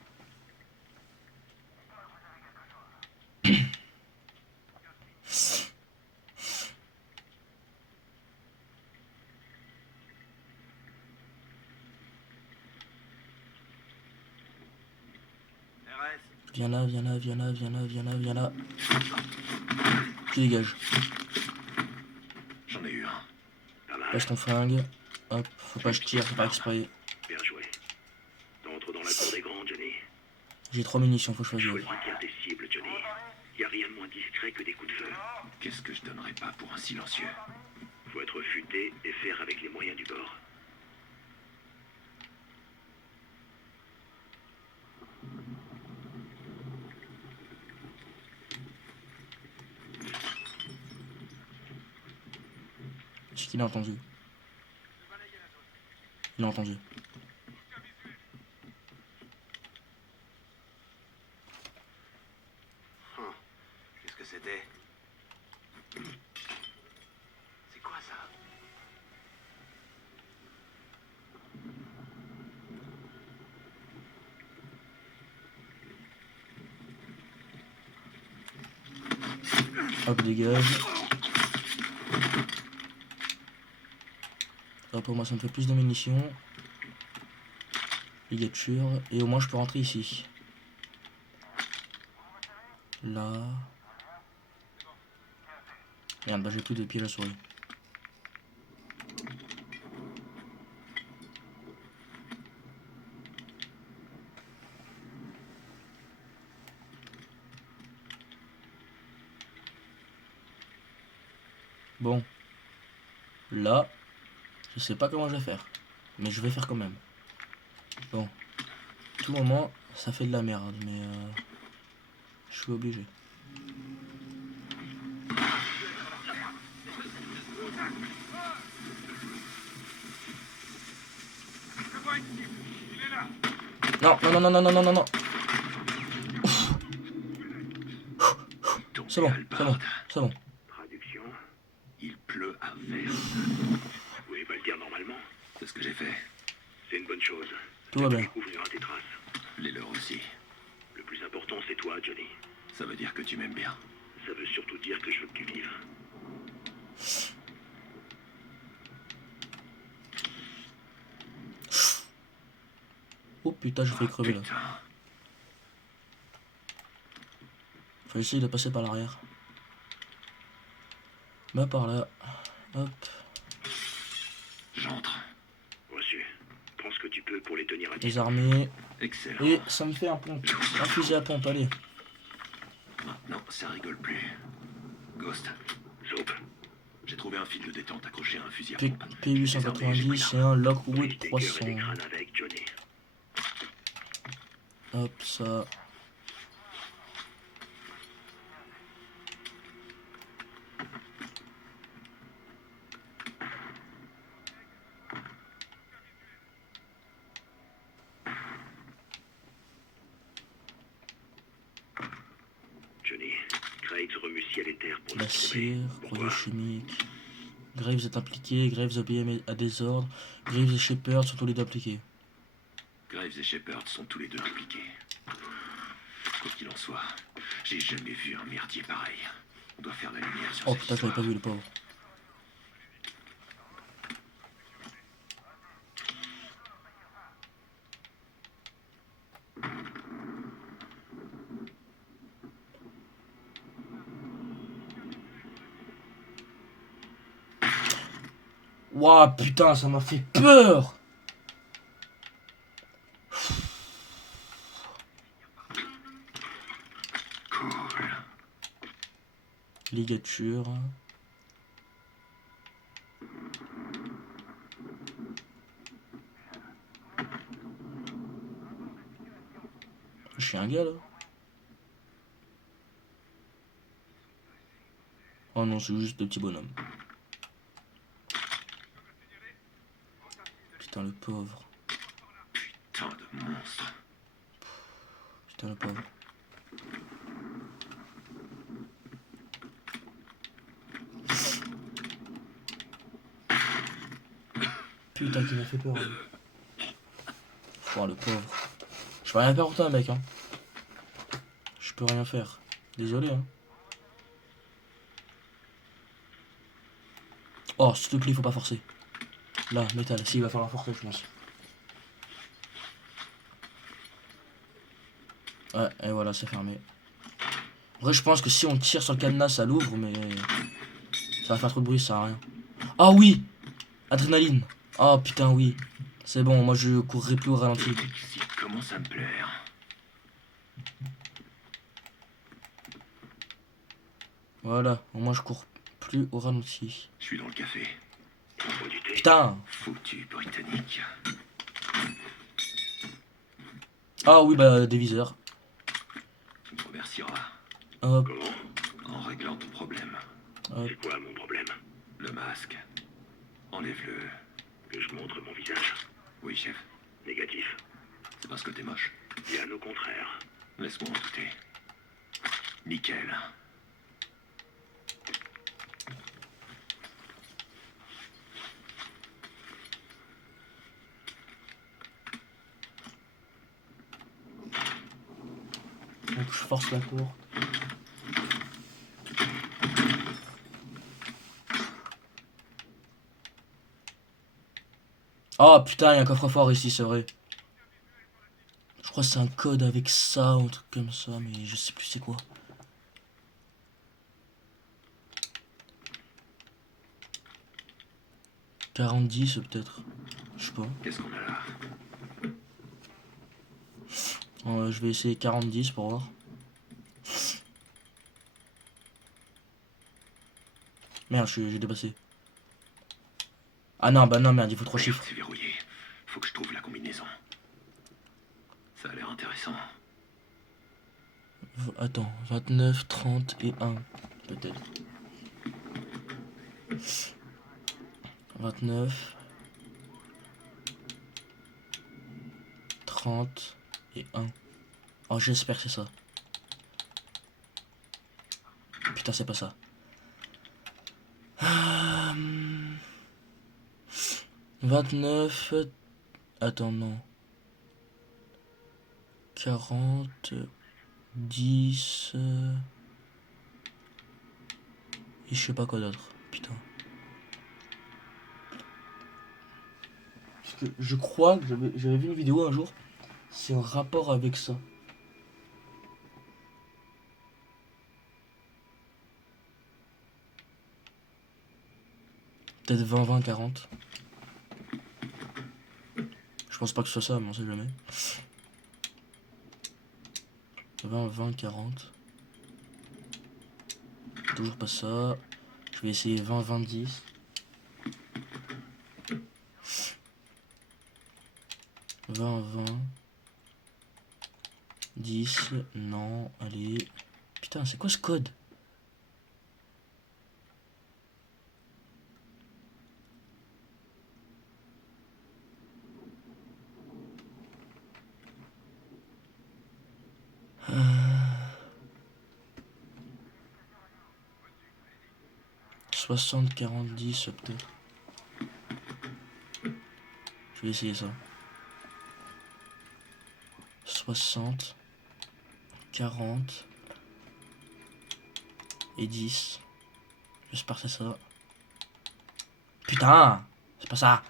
RS, Viens là, viens là, viens là, viens là, viens là, viens là. Tu dégages. J'en ai eu un. Pas mal. Passe ton flingue. Hop, faut pas que je tire, faut pas exprès. Bien joué. T'entres dans la cour des grands, Johnny. J'ai 3 munitions, faut choisir. Choisis bien tes cibles, Johnny. Y a rien de moins discret que des coups de feu. Qu'est-ce que je donnerais pas pour un silencieux? Faut être futé et faire avec les moyens du bord. C'est qu'il a entendu. Il a entendu. qu'est-ce que c'était? C'est quoi ça? Hop, dégage. Ça, pour moi, ça me fait plus de munitions. Ligature. Et au moins, je peux rentrer ici. Là. Merde, bah j'ai plus de pieds à la souris. Bon. Là, je sais pas comment je vais faire. Mais je vais faire quand même. Bon. Tout moment, ça fait de la merde, mais je suis obligé. Non, non, non, non, non, non, non, non. C'est bon, c'est bon, c'est bon. Traduction. Il pleut à verse. Vous pouvez pas le dire normalement. C'est ce que j'ai fait. C'est une bonne chose. Tout va bien. Ouvrir tes traces. Les leurs aussi. Le plus important, c'est toi, Johnny. Ça veut dire que tu m'aimes bien. Ça veut surtout dire que je veux que tu vives. Oh putain, j'ai failli crever là. Putain. Faut essayer de passer par l'arrière. Bah par là. Hop. J'entre. Reçu. Prends ce que tu peux pour les tenir à Les distance. armées. Excellent. Et ça me fait un pompe. Un fusil à pompe, allez. Maintenant, ça rigole plus. Ghost. Soap. J'ai trouvé un fil de détente accroché à un fusil à pompe. P890 et un Lockwood Des cœurs et 300. des crânes avec Johnny. Hop, ça. Johnny, Graves remue ciel et terre pour La nous sauver. cire, Pourquoi? produits chimiques. Graves est impliqué, Graves obéit à des ordres. Graves et Shepard sont tous les deux impliqués. Graves et Shepard sont tous les deux impliqués. Quoi qu'il en soit, j'ai jamais vu un merdier pareil. On doit faire la lumière sur Oh cette putain, je l'avais pas histoire. vu le pauvre. Ouah putain, ça m'a fait peur. Cool. Ligature. Je suis un gars là. Oh non, c'est juste des petits bonhommes. Putain le pauvre. Putain de monstre. Putain le pauvre. Putain qui m'a fait peur. Lui. Oh le pauvre. Je peux rien faire pour toi mec hein. Je peux rien faire. Désolé hein. Oh s'il te plaît faut pas forcer. Là, métal, si il va falloir forcer je pense. Ouais, et voilà, c'est fermé. En vrai, je pense que si on tire sur le cadenas, ça l'ouvre, mais ça va faire trop de bruit, ça sert à rien. Ah oui! Adrénaline! Ah putain, oui. C'est bon, moi je courrai plus au ralenti. Si commence à me plaire. Voilà, au moins je cours plus au ralenti. Je suis dans le café. On boit du thé. Putain! Foutu britannique. Ah oui, bah, des viseurs. Tu me remercieras. Hop, Comment? En réglant ton problème. hop. C'est quoi mon problème? Le masque. Enlève-le. Que je montre mon visage? Oui, chef. Négatif. C'est parce que t'es moche. Bien au contraire. Laisse-moi en douter. Nickel. Donc je force la cour. Oh putain, il y a un coffre-fort ici, c'est vrai. Je crois que c'est un code avec ça ou un truc comme ça, mais je sais plus c'est quoi. « 40-10 peut-être. Je sais pas. Qu'est-ce qu'on a là? Je vais essayer 40-10 pour voir. Merde, j'ai dépassé. Ah non, bah non, merde, il faut 3 chiffres. C'est verrouillé. Faut que je trouve la combinaison. Ça a l'air intéressant. Attends, 29, 30 et 1, peut-être. 29, 30 et 1. Oh, j'espère que c'est ça. Putain, c'est pas ça. 29... Attends, non. 40... 10... Et je sais pas quoi d'autre. Putain. Parce que je crois que j'avais vu une vidéo un jour. C'est en rapport avec ça. Peut-être 20, 20, 40. Je pense pas que ce soit ça, mais on sait jamais. 20, 20, 40. Toujours pas ça. Je vais essayer 20, 20, 10. 20, 20. 10. Non, allez. Putain, c'est quoi ce code? Euh... 60, 40, 10 peut-être. Je vais essayer ça. 60, 40 et 10. J'espère que c'est ça. Putain, c'est pas ça.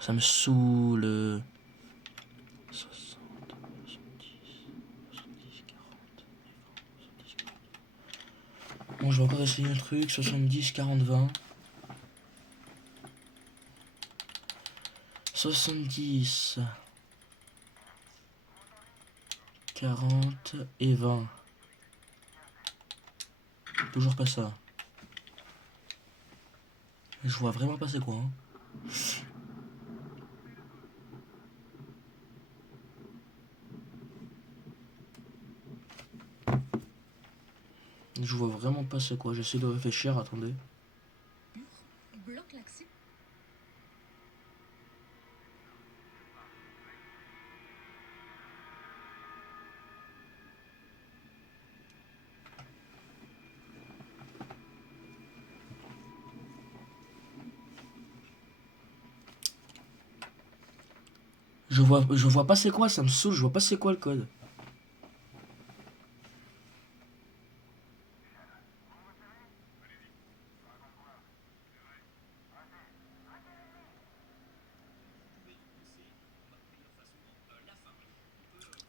Ça me saoule. 60, 70, 70, 40. Bon, je vais encore essayer un truc. 70, 40, 20. 70, 40 et 20. Toujours pas ça. Je vois vraiment pas c'est quoi. Hein. Je vois vraiment pas c'est quoi. J'essaie de réfléchir. Attendez. Bloque l'accès. Je vois pas c'est quoi. Ça me saoule. Je vois pas c'est quoi le code.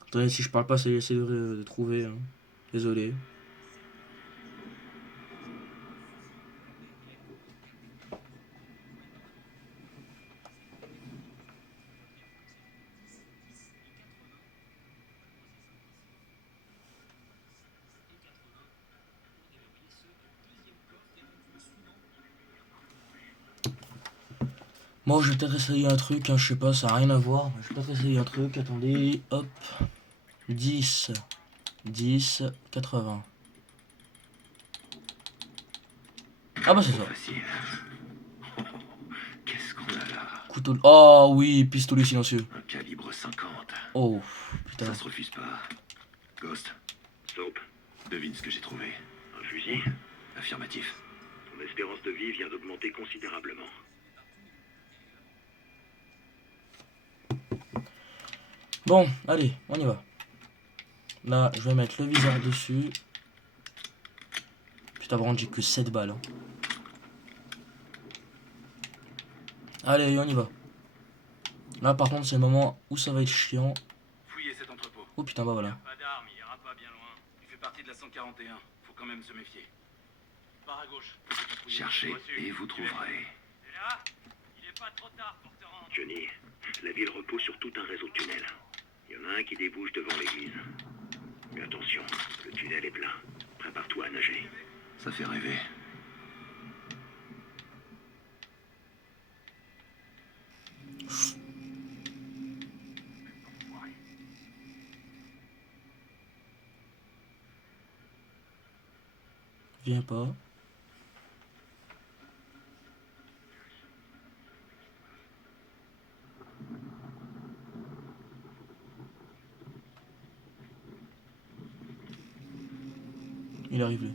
Attendez, si je parle pas, c'est essayer de trouver. Hein. Désolé. Moi, je vais peut-être essayer un truc, hein, je sais pas, ça n'a rien à voir. Je vais peut-être essayer un truc, attendez, hop. 10, 10, 80. Ah bah c'est ça. Facile. Qu'est-ce qu'on a là? Couteau... Oh oui, pistolet silencieux. Un calibre 50. Oh, putain. Ça se refuse pas. Ghost. Soap, Devine ce que j'ai trouvé. un fusil. Affirmatif. Ton espérance de vie vient d'augmenter considérablement. Bon, allez, on y va. Là, je vais mettre le viseur dessus. Putain, par contre, j'ai que 7 balles. Hein. Allez, on y va. Là, par contre, c'est le moment où ça va être chiant. Fouillez cet entrepôt. Oh putain, bah voilà. Pas d'armes, il ira pas bien loin. Il fait partie de la 141. Faut quand même se méfier. Par à gauche. Cherchez et vous trouverez. C'est là? Il est pas trop tard pour te rendre. Johnny, la ville repose sur tout un réseau de tunnels. Il y en a un qui débouche devant l'église. Mais attention, le tunnel est plein. Prépare-toi à nager. Ça fait rêver. Viens pas. Il arrive lui.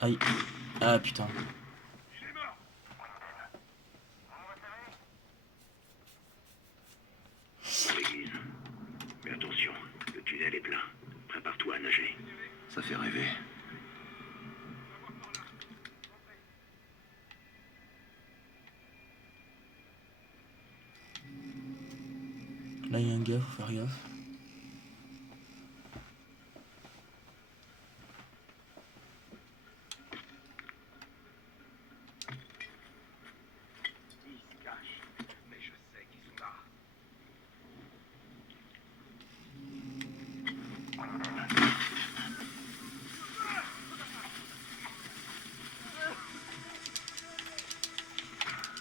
Aïe. Ah putain. Dans l'église. Mais attention, le tunnel est plein. Prépare-toi à nager. Ça fait rêver. Là il y a un gars, faut faire gaffe. Ils se cachent, mais je sais qu'ils sont là.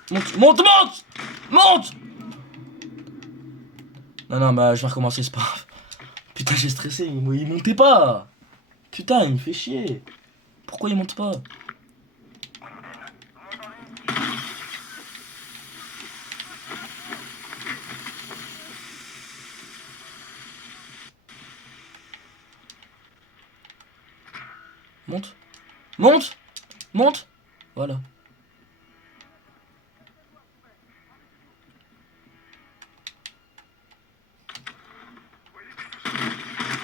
Monte, monte, monte! Monte! Non, non, bah je vais recommencer, c'est pas grave. Putain, j'ai stressé, il montait pas! Putain, il me fait chier! Pourquoi il monte pas? Monte! Monte! Monte! Voilà.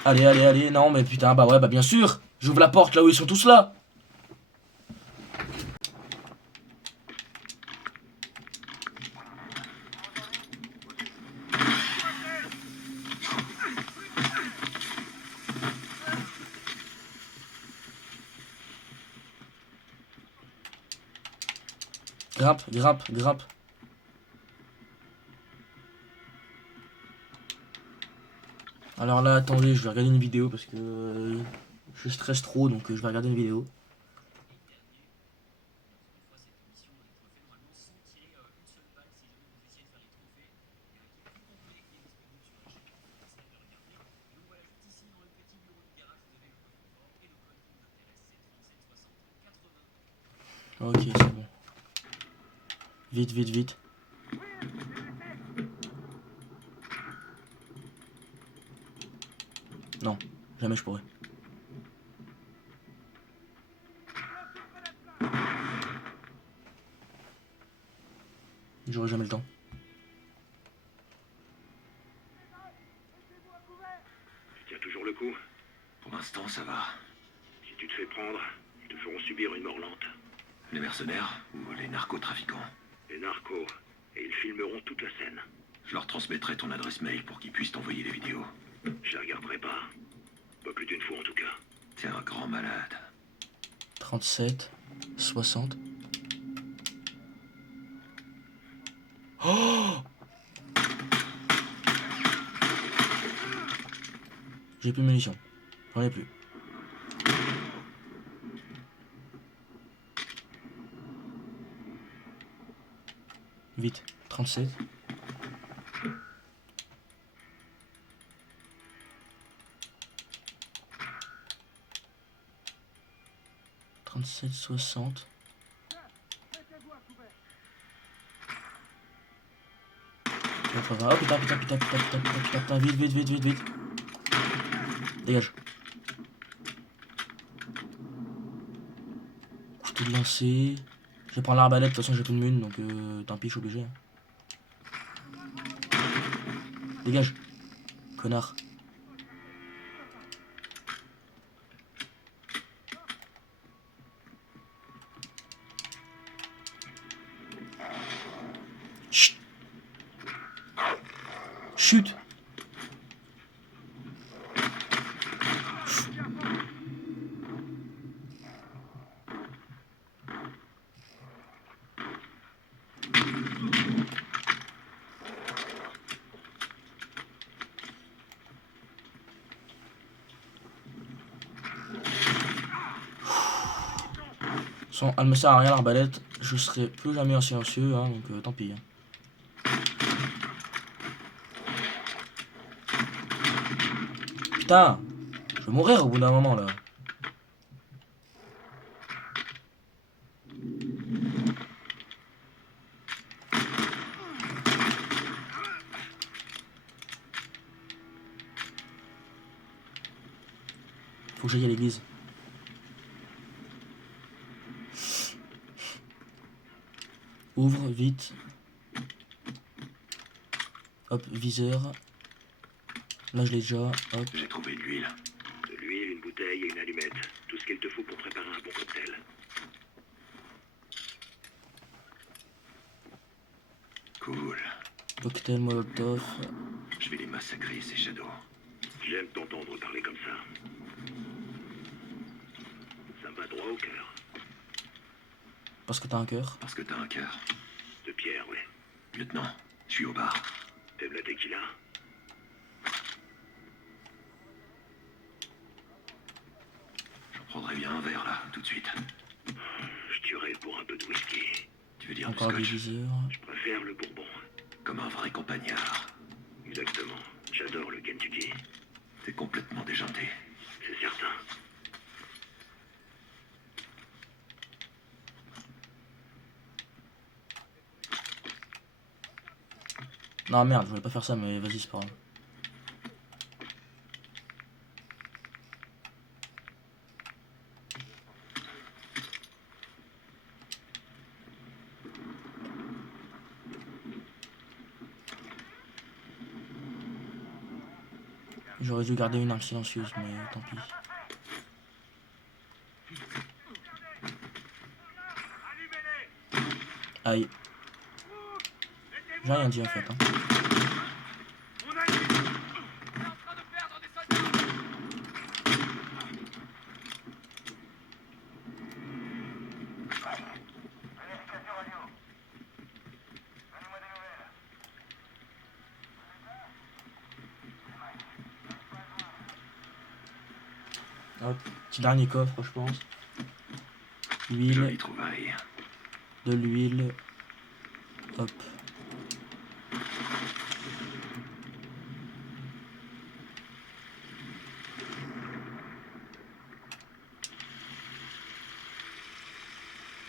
Allez, allez, allez, non mais putain, bah ouais, bah bien sûr! J'ouvre la porte là où ils sont tous là! Grimpe, grimpe, grimpe. Alors là, attendez, je vais regarder une vidéo parce que je stresse trop, donc je vais regarder une vidéo. Ok, c'est bon. Vite, vite, vite. Non, jamais je pourrais. J'aurai jamais le temps. Tu tiens toujours le coup? Pour l'instant, ça va. Si tu te fais prendre, ils te feront subir une mort lente. Les mercenaires ou les narcotrafiquants? Les narcos. Et ils filmeront toute la scène. Je leur transmettrai ton adresse mail pour qu'ils puissent t'envoyer les vidéos. Je les regarderai pas. Pas plus d'une fois en tout cas. T'es un grand malade. 37, 60. Oh! J'ai plus de munitions. J'en ai plus. Vite. 37. Trente-sept, 60. Oh putain, putain, putain, putain, putain, putain, putain, vite, vite, vite, vite, vite. Dégage. Je t'ai lancé. Je vais prendre l'arbalète, de toute façon j'ai plus de mun, donc tant pis, je suis obligé. Dégage. Connard. Chut. Chut. Sans, elle me sert à rien l'arbalète, je serai plus jamais en silencieux, hein, donc tant pis. Hein. Putain, je vais mourir au bout d'un moment là. Faut que j'aille à l'église. Ouvre, vite. Hop, viseur. Là je l'ai déjà, hop. J'ai trouvé de l'huile. De l'huile, une bouteille et une allumette. Tout ce qu'il te faut pour préparer un bon cocktail. Cool. Cocktail Molotov. Je vais les massacrer, ces shadows. J'aime t'entendre parler comme ça. Ça me va droit au cœur. Parce que t'as un cœur. Parce que t'as un cœur. De pierre, ouais. Lieutenant, je suis au bar. T'aimes la tequila? J'en prendrai bien un verre, là, tout de suite. Je tuerais pour un peu de whisky. Tu veux dire Encore du des scotch? viseurs. Je préfère le bourbon. Comme un vrai campagnard. Exactement. J'adore le Kentucky. T'es complètement déjanté. C'est certain. Non merde, je voulais pas faire ça, mais vas-y, c'est pas grave. J'aurais dû garder une arme silencieuse, mais tant pis. Aïe. J'ai rien dit en fait. Hein. On a une mission. On est en train de perdre des soldats. Hop, petit dernier coffre, je pense. Jolie Huile, trouvaille. de l'huile. Hop.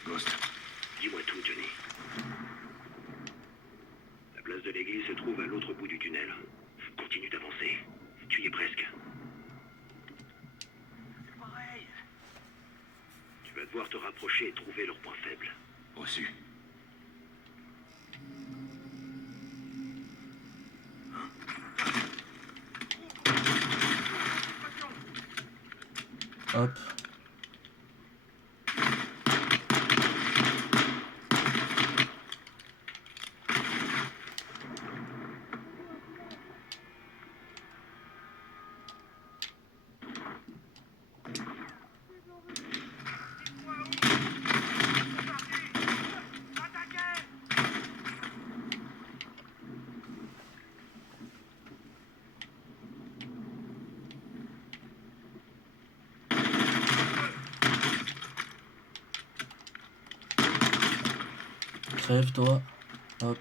Ghost, Dis-moi tout, Johnny. La place de l'église se trouve à l'autre bout du tunnel. Continue d'avancer. Tu y es presque. C'est pareil. Tu vas devoir te rapprocher et trouver leurs points faibles. reçu. Hop. Crève toi. Hop.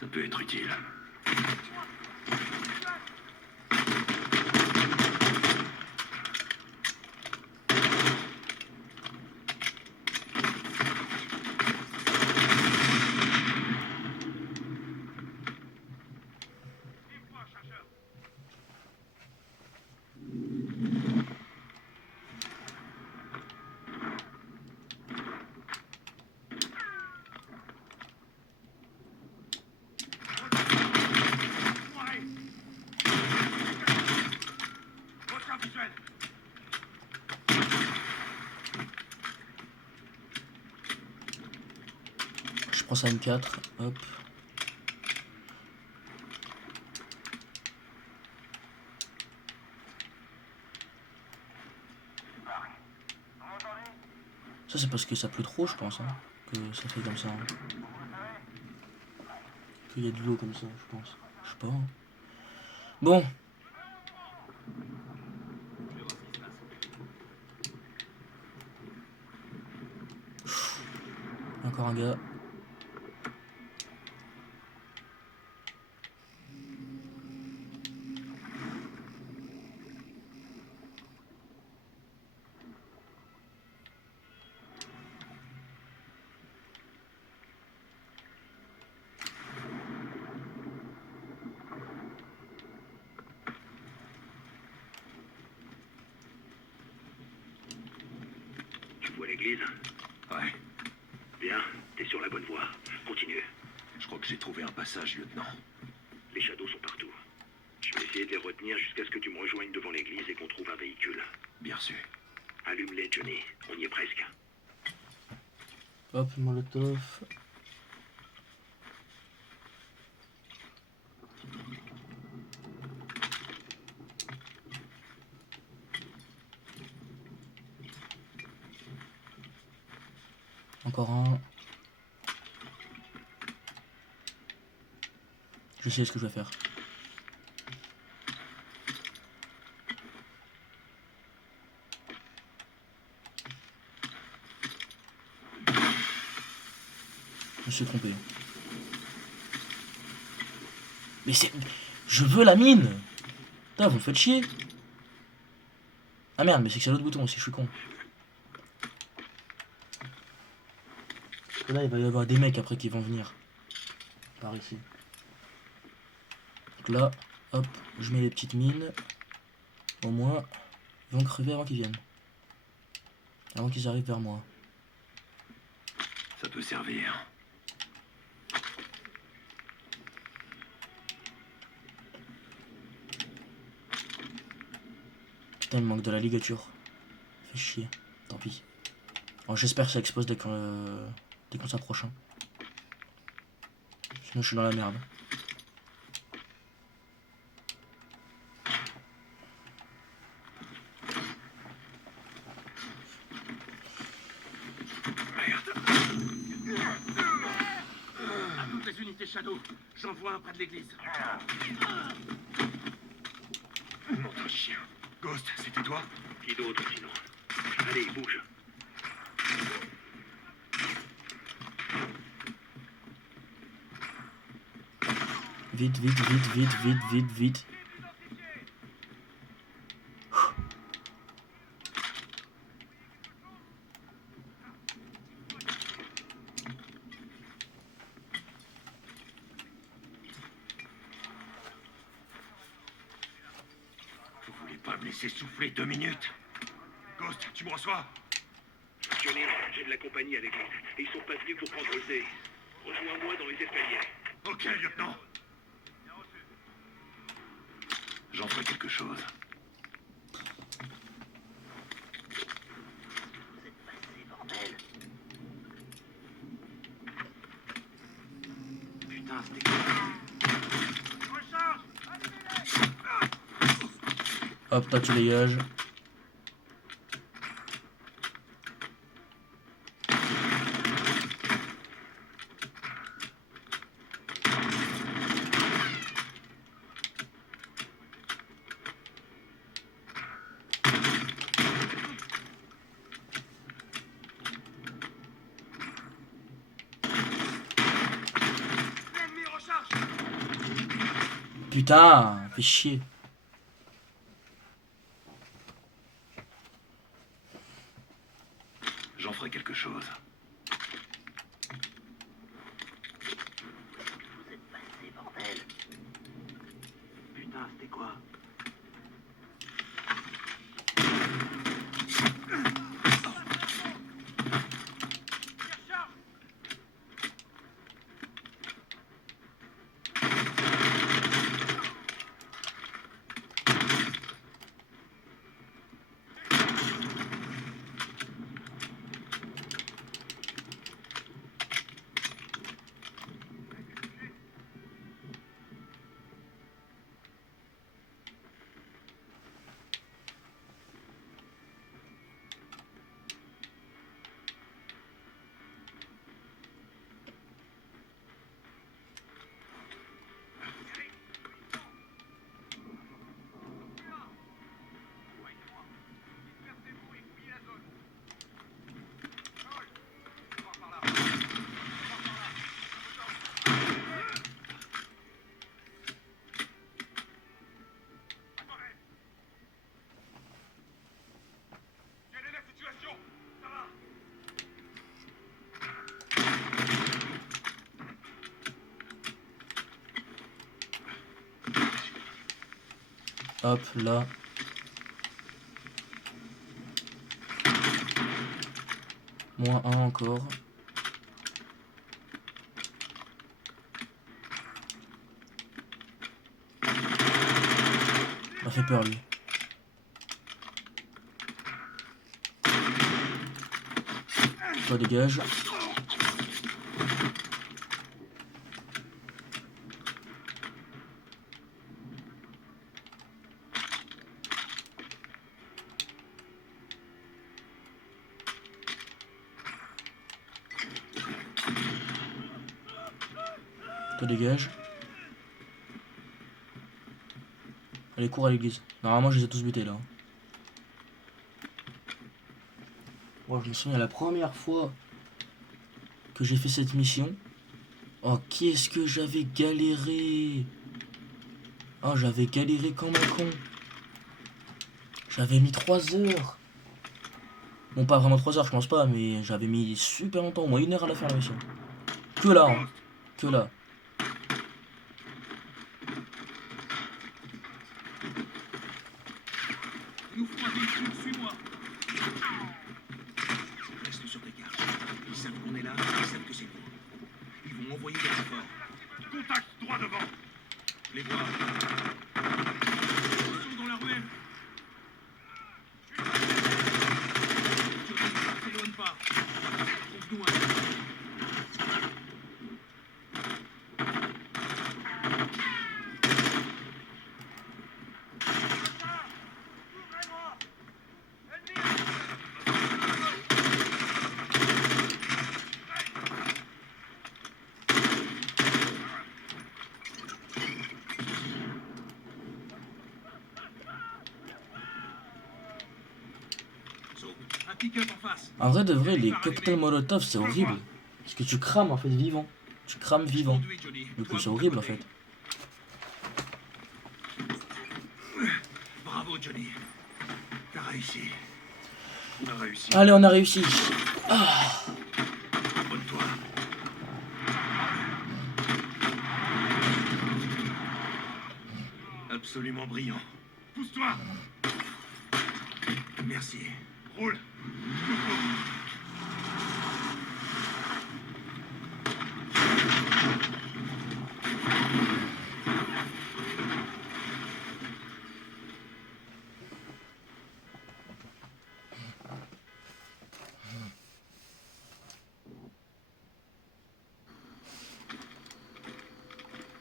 Ça peut être utile. Je prends ça M4. Hop. Ça c'est parce que ça pleut trop je pense hein, que ça fait comme ça. Hein. Qu'il y a de l'eau comme ça je pense. Je sais pas. Hein. Bon. Encore un gars. Tu vois l'église? Ouais, Bien, t'es sur la bonne voie. Continue. je crois que j'ai trouvé un passage, lieutenant. Les shadows sont partout. Je vais essayer de les retenir jusqu'à ce que tu me rejoignes devant l'église et qu'on trouve un véhicule. Bien sûr. Allume-les, Johnny. On y est presque. Hop, molotov. Encore un. Je sais ce que je vais faire. Je me suis trompé. Mais c'est... Je veux la mine! Putain, vous me faites chier! Ah merde, mais c'est que c'est l'autre bouton aussi, je suis con. Parce que là, il va y avoir des mecs après qui vont venir. Par ici. Donc là, hop, je mets les petites mines. Au moins, ils vont crever avant qu'ils viennent. Avant qu'ils arrivent vers moi. Ça peut servir. Putain, il me manque de la ligature. Fait chier. Tant pis. Alors, j'espère que ça explose dès qu'on s'approche. Hein. Sinon, je suis dans la merde. À toutes les unités Shadow, j'envoie un près de l'église. Nom d'un chien. Ghost, c'était toi? Qui d'autre sinon? Allez, bouge. Vite, vite, vite, vite, vite, vite, vite. Vous voulez pas me laisser souffler 2 minutes? Ghost, tu me reçois? Johnny, j'ai de la compagnie à l'église. Et ils sont pas venus pour prendre le thé. Rejoins-moi dans les escaliers. Ok, lieutenant. J'en ferai quelque chose. Putain, c'était recharge. Hop, toi tu dégages. L'ennemi recharge. Putain, fais chier. J'en ferai quelque chose. Putain, c'était quoi? Hop, là. Moins 1 encore. Il m'a fait peur lui. Toi dégage. Toi dégage. Allez, cours à l'église. Normalement je les ai tous butés là. Moi je me souviens la première fois que j'ai fait cette mission. Oh qu'est-ce que j'avais galéré. Oh j'avais galéré comme un con. J'avais mis 3 heures. Bon pas vraiment 3 heures je pense pas, mais j'avais mis super longtemps, au moins 1 heure à la faire la mission. Que là hein. Que là. Nous ferons un véhicule, suis-moi. Reste sur tes gardes. Ils savent qu'on est là, ils savent que c'est nous. Ils vont envoyer des renforts. Contact droit devant. Les vois. Ils sont dans la ruelle. Johnny, s'éloigne pas. Trouve-nous un. Un pick-up en face. En vrai de vrai, les cocktails Molotov c'est horrible. Parce que tu crames en fait vivant. Tu crames vivant. Conduis, Johnny. Du coup Toi, c'est de ton horrible en côté. fait. Bravo, Johnny. T'as réussi. On a réussi. Allez on a réussi. Abonne-toi. Absolument brillant. Pousse-toi. Merci. Roule.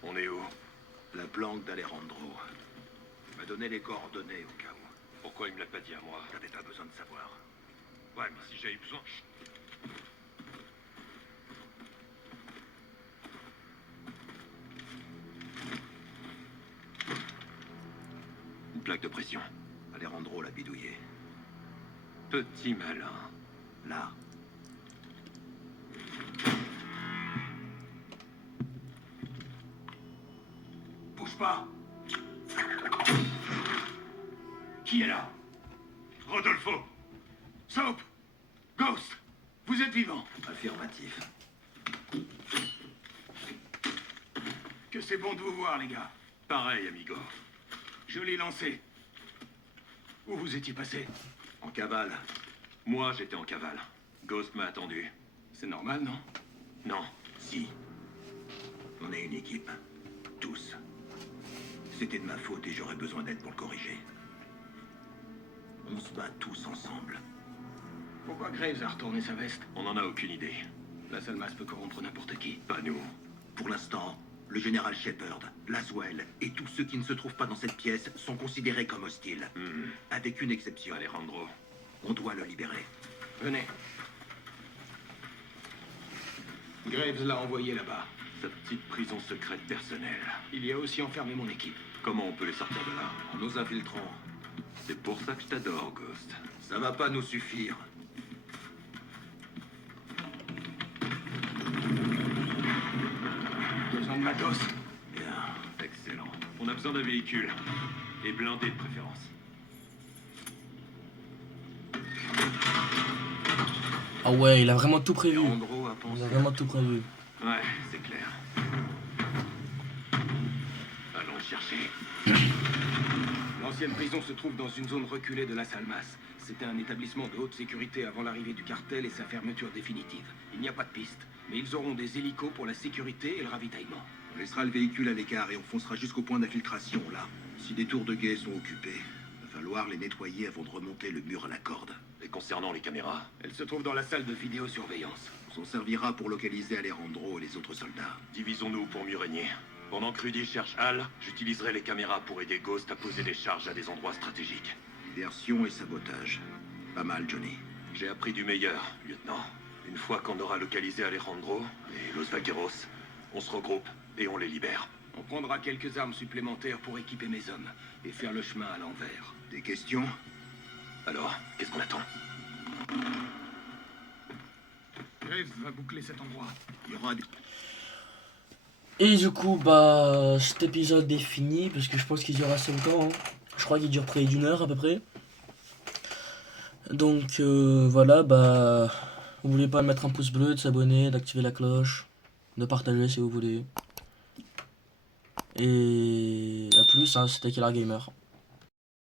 On est où? La planque d'Alejandro. Il m'a donné les coordonnées au cas où. Pourquoi il me l'a pas dit à moi? T'avais pas besoin de savoir. Ouais, mais si j'avais besoin... Une plaque de pression. Alejandro l'a bidouillé. Petit malin. Là. Bouge pas. Qui est là? Rodolfo! Soap. Ghost. Vous êtes vivant. Affirmatif. Que c'est bon de vous voir, les gars. Pareil, amigo. Joli lancé. Où vous étiez passé? En cavale. Moi, j'étais en cavale. Ghost m'a attendu. C'est normal, non? Non. Si. On est une équipe. Tous. C'était de ma faute et j'aurais besoin d'aide pour le corriger. On se bat tous ensemble. Pourquoi Graves a retourné sa veste? On n'en a aucune idée. La seule masse peut corrompre n'importe qui. Pas nous. Pour l'instant, le général Shepard, Laswell et tous ceux qui ne se trouvent pas dans cette pièce sont considérés comme hostiles. Avec une exception. Alejandro. On doit le libérer. Venez. Graves l'a envoyé là-bas. Sa petite prison secrète personnelle. Il y a aussi enfermé mon équipe. Comment on peut les sortir de là? En nous infiltrant. C'est pour ça que je t'adore, Ghost. Ça va pas nous suffire. Besoin de matos? Bien. Excellent. On a besoin d'un véhicule. Et blindé de préférence. Ah ouais, il a vraiment tout prévu. Alejandro a Il pensé. a vraiment tout prévu. Ouais, c'est clair. Allons le chercher. L'ancienne prison se trouve dans une zone reculée de Las Almas. C'était un établissement de haute sécurité avant l'arrivée du cartel et sa fermeture définitive. Il n'y a pas de piste, mais ils auront des hélicos pour la sécurité et le ravitaillement. On laissera le véhicule à l'écart et on foncera jusqu'au point d'infiltration, là. Si des tours de guet sont occupées, va falloir les nettoyer avant de remonter le mur à la corde. Et concernant les caméras, Elle se trouve dans la salle de vidéosurveillance. On s'en servira pour localiser Alejandro et les autres soldats. divisons-nous pour mieux régner. Pendant que Rudy cherche Hal, j'utiliserai les caméras pour aider Ghost à poser des charges à des endroits stratégiques. Diversion et sabotage. Pas mal, Johnny. J'ai appris du meilleur, lieutenant. Une fois qu'on aura localisé Alejandro et Los Vaqueros, on se regroupe et on les libère. On prendra quelques armes supplémentaires pour équiper mes hommes et faire le chemin à l'envers. Des questions? Alors, qu'est-ce qu'on attend? Graves va boucler cet endroit. Il y aura des... Et du coup, bah, cet épisode est fini, parce que je pense qu'il dure assez longtemps. Hein. Je crois qu'il dure près d'une heure à peu près. Donc voilà, bah, n'oubliez pas de mettre un pouce bleu, de s'abonner, d'activer la cloche, de partager si vous voulez. Et à plus, hein, c'était Killer Gamer.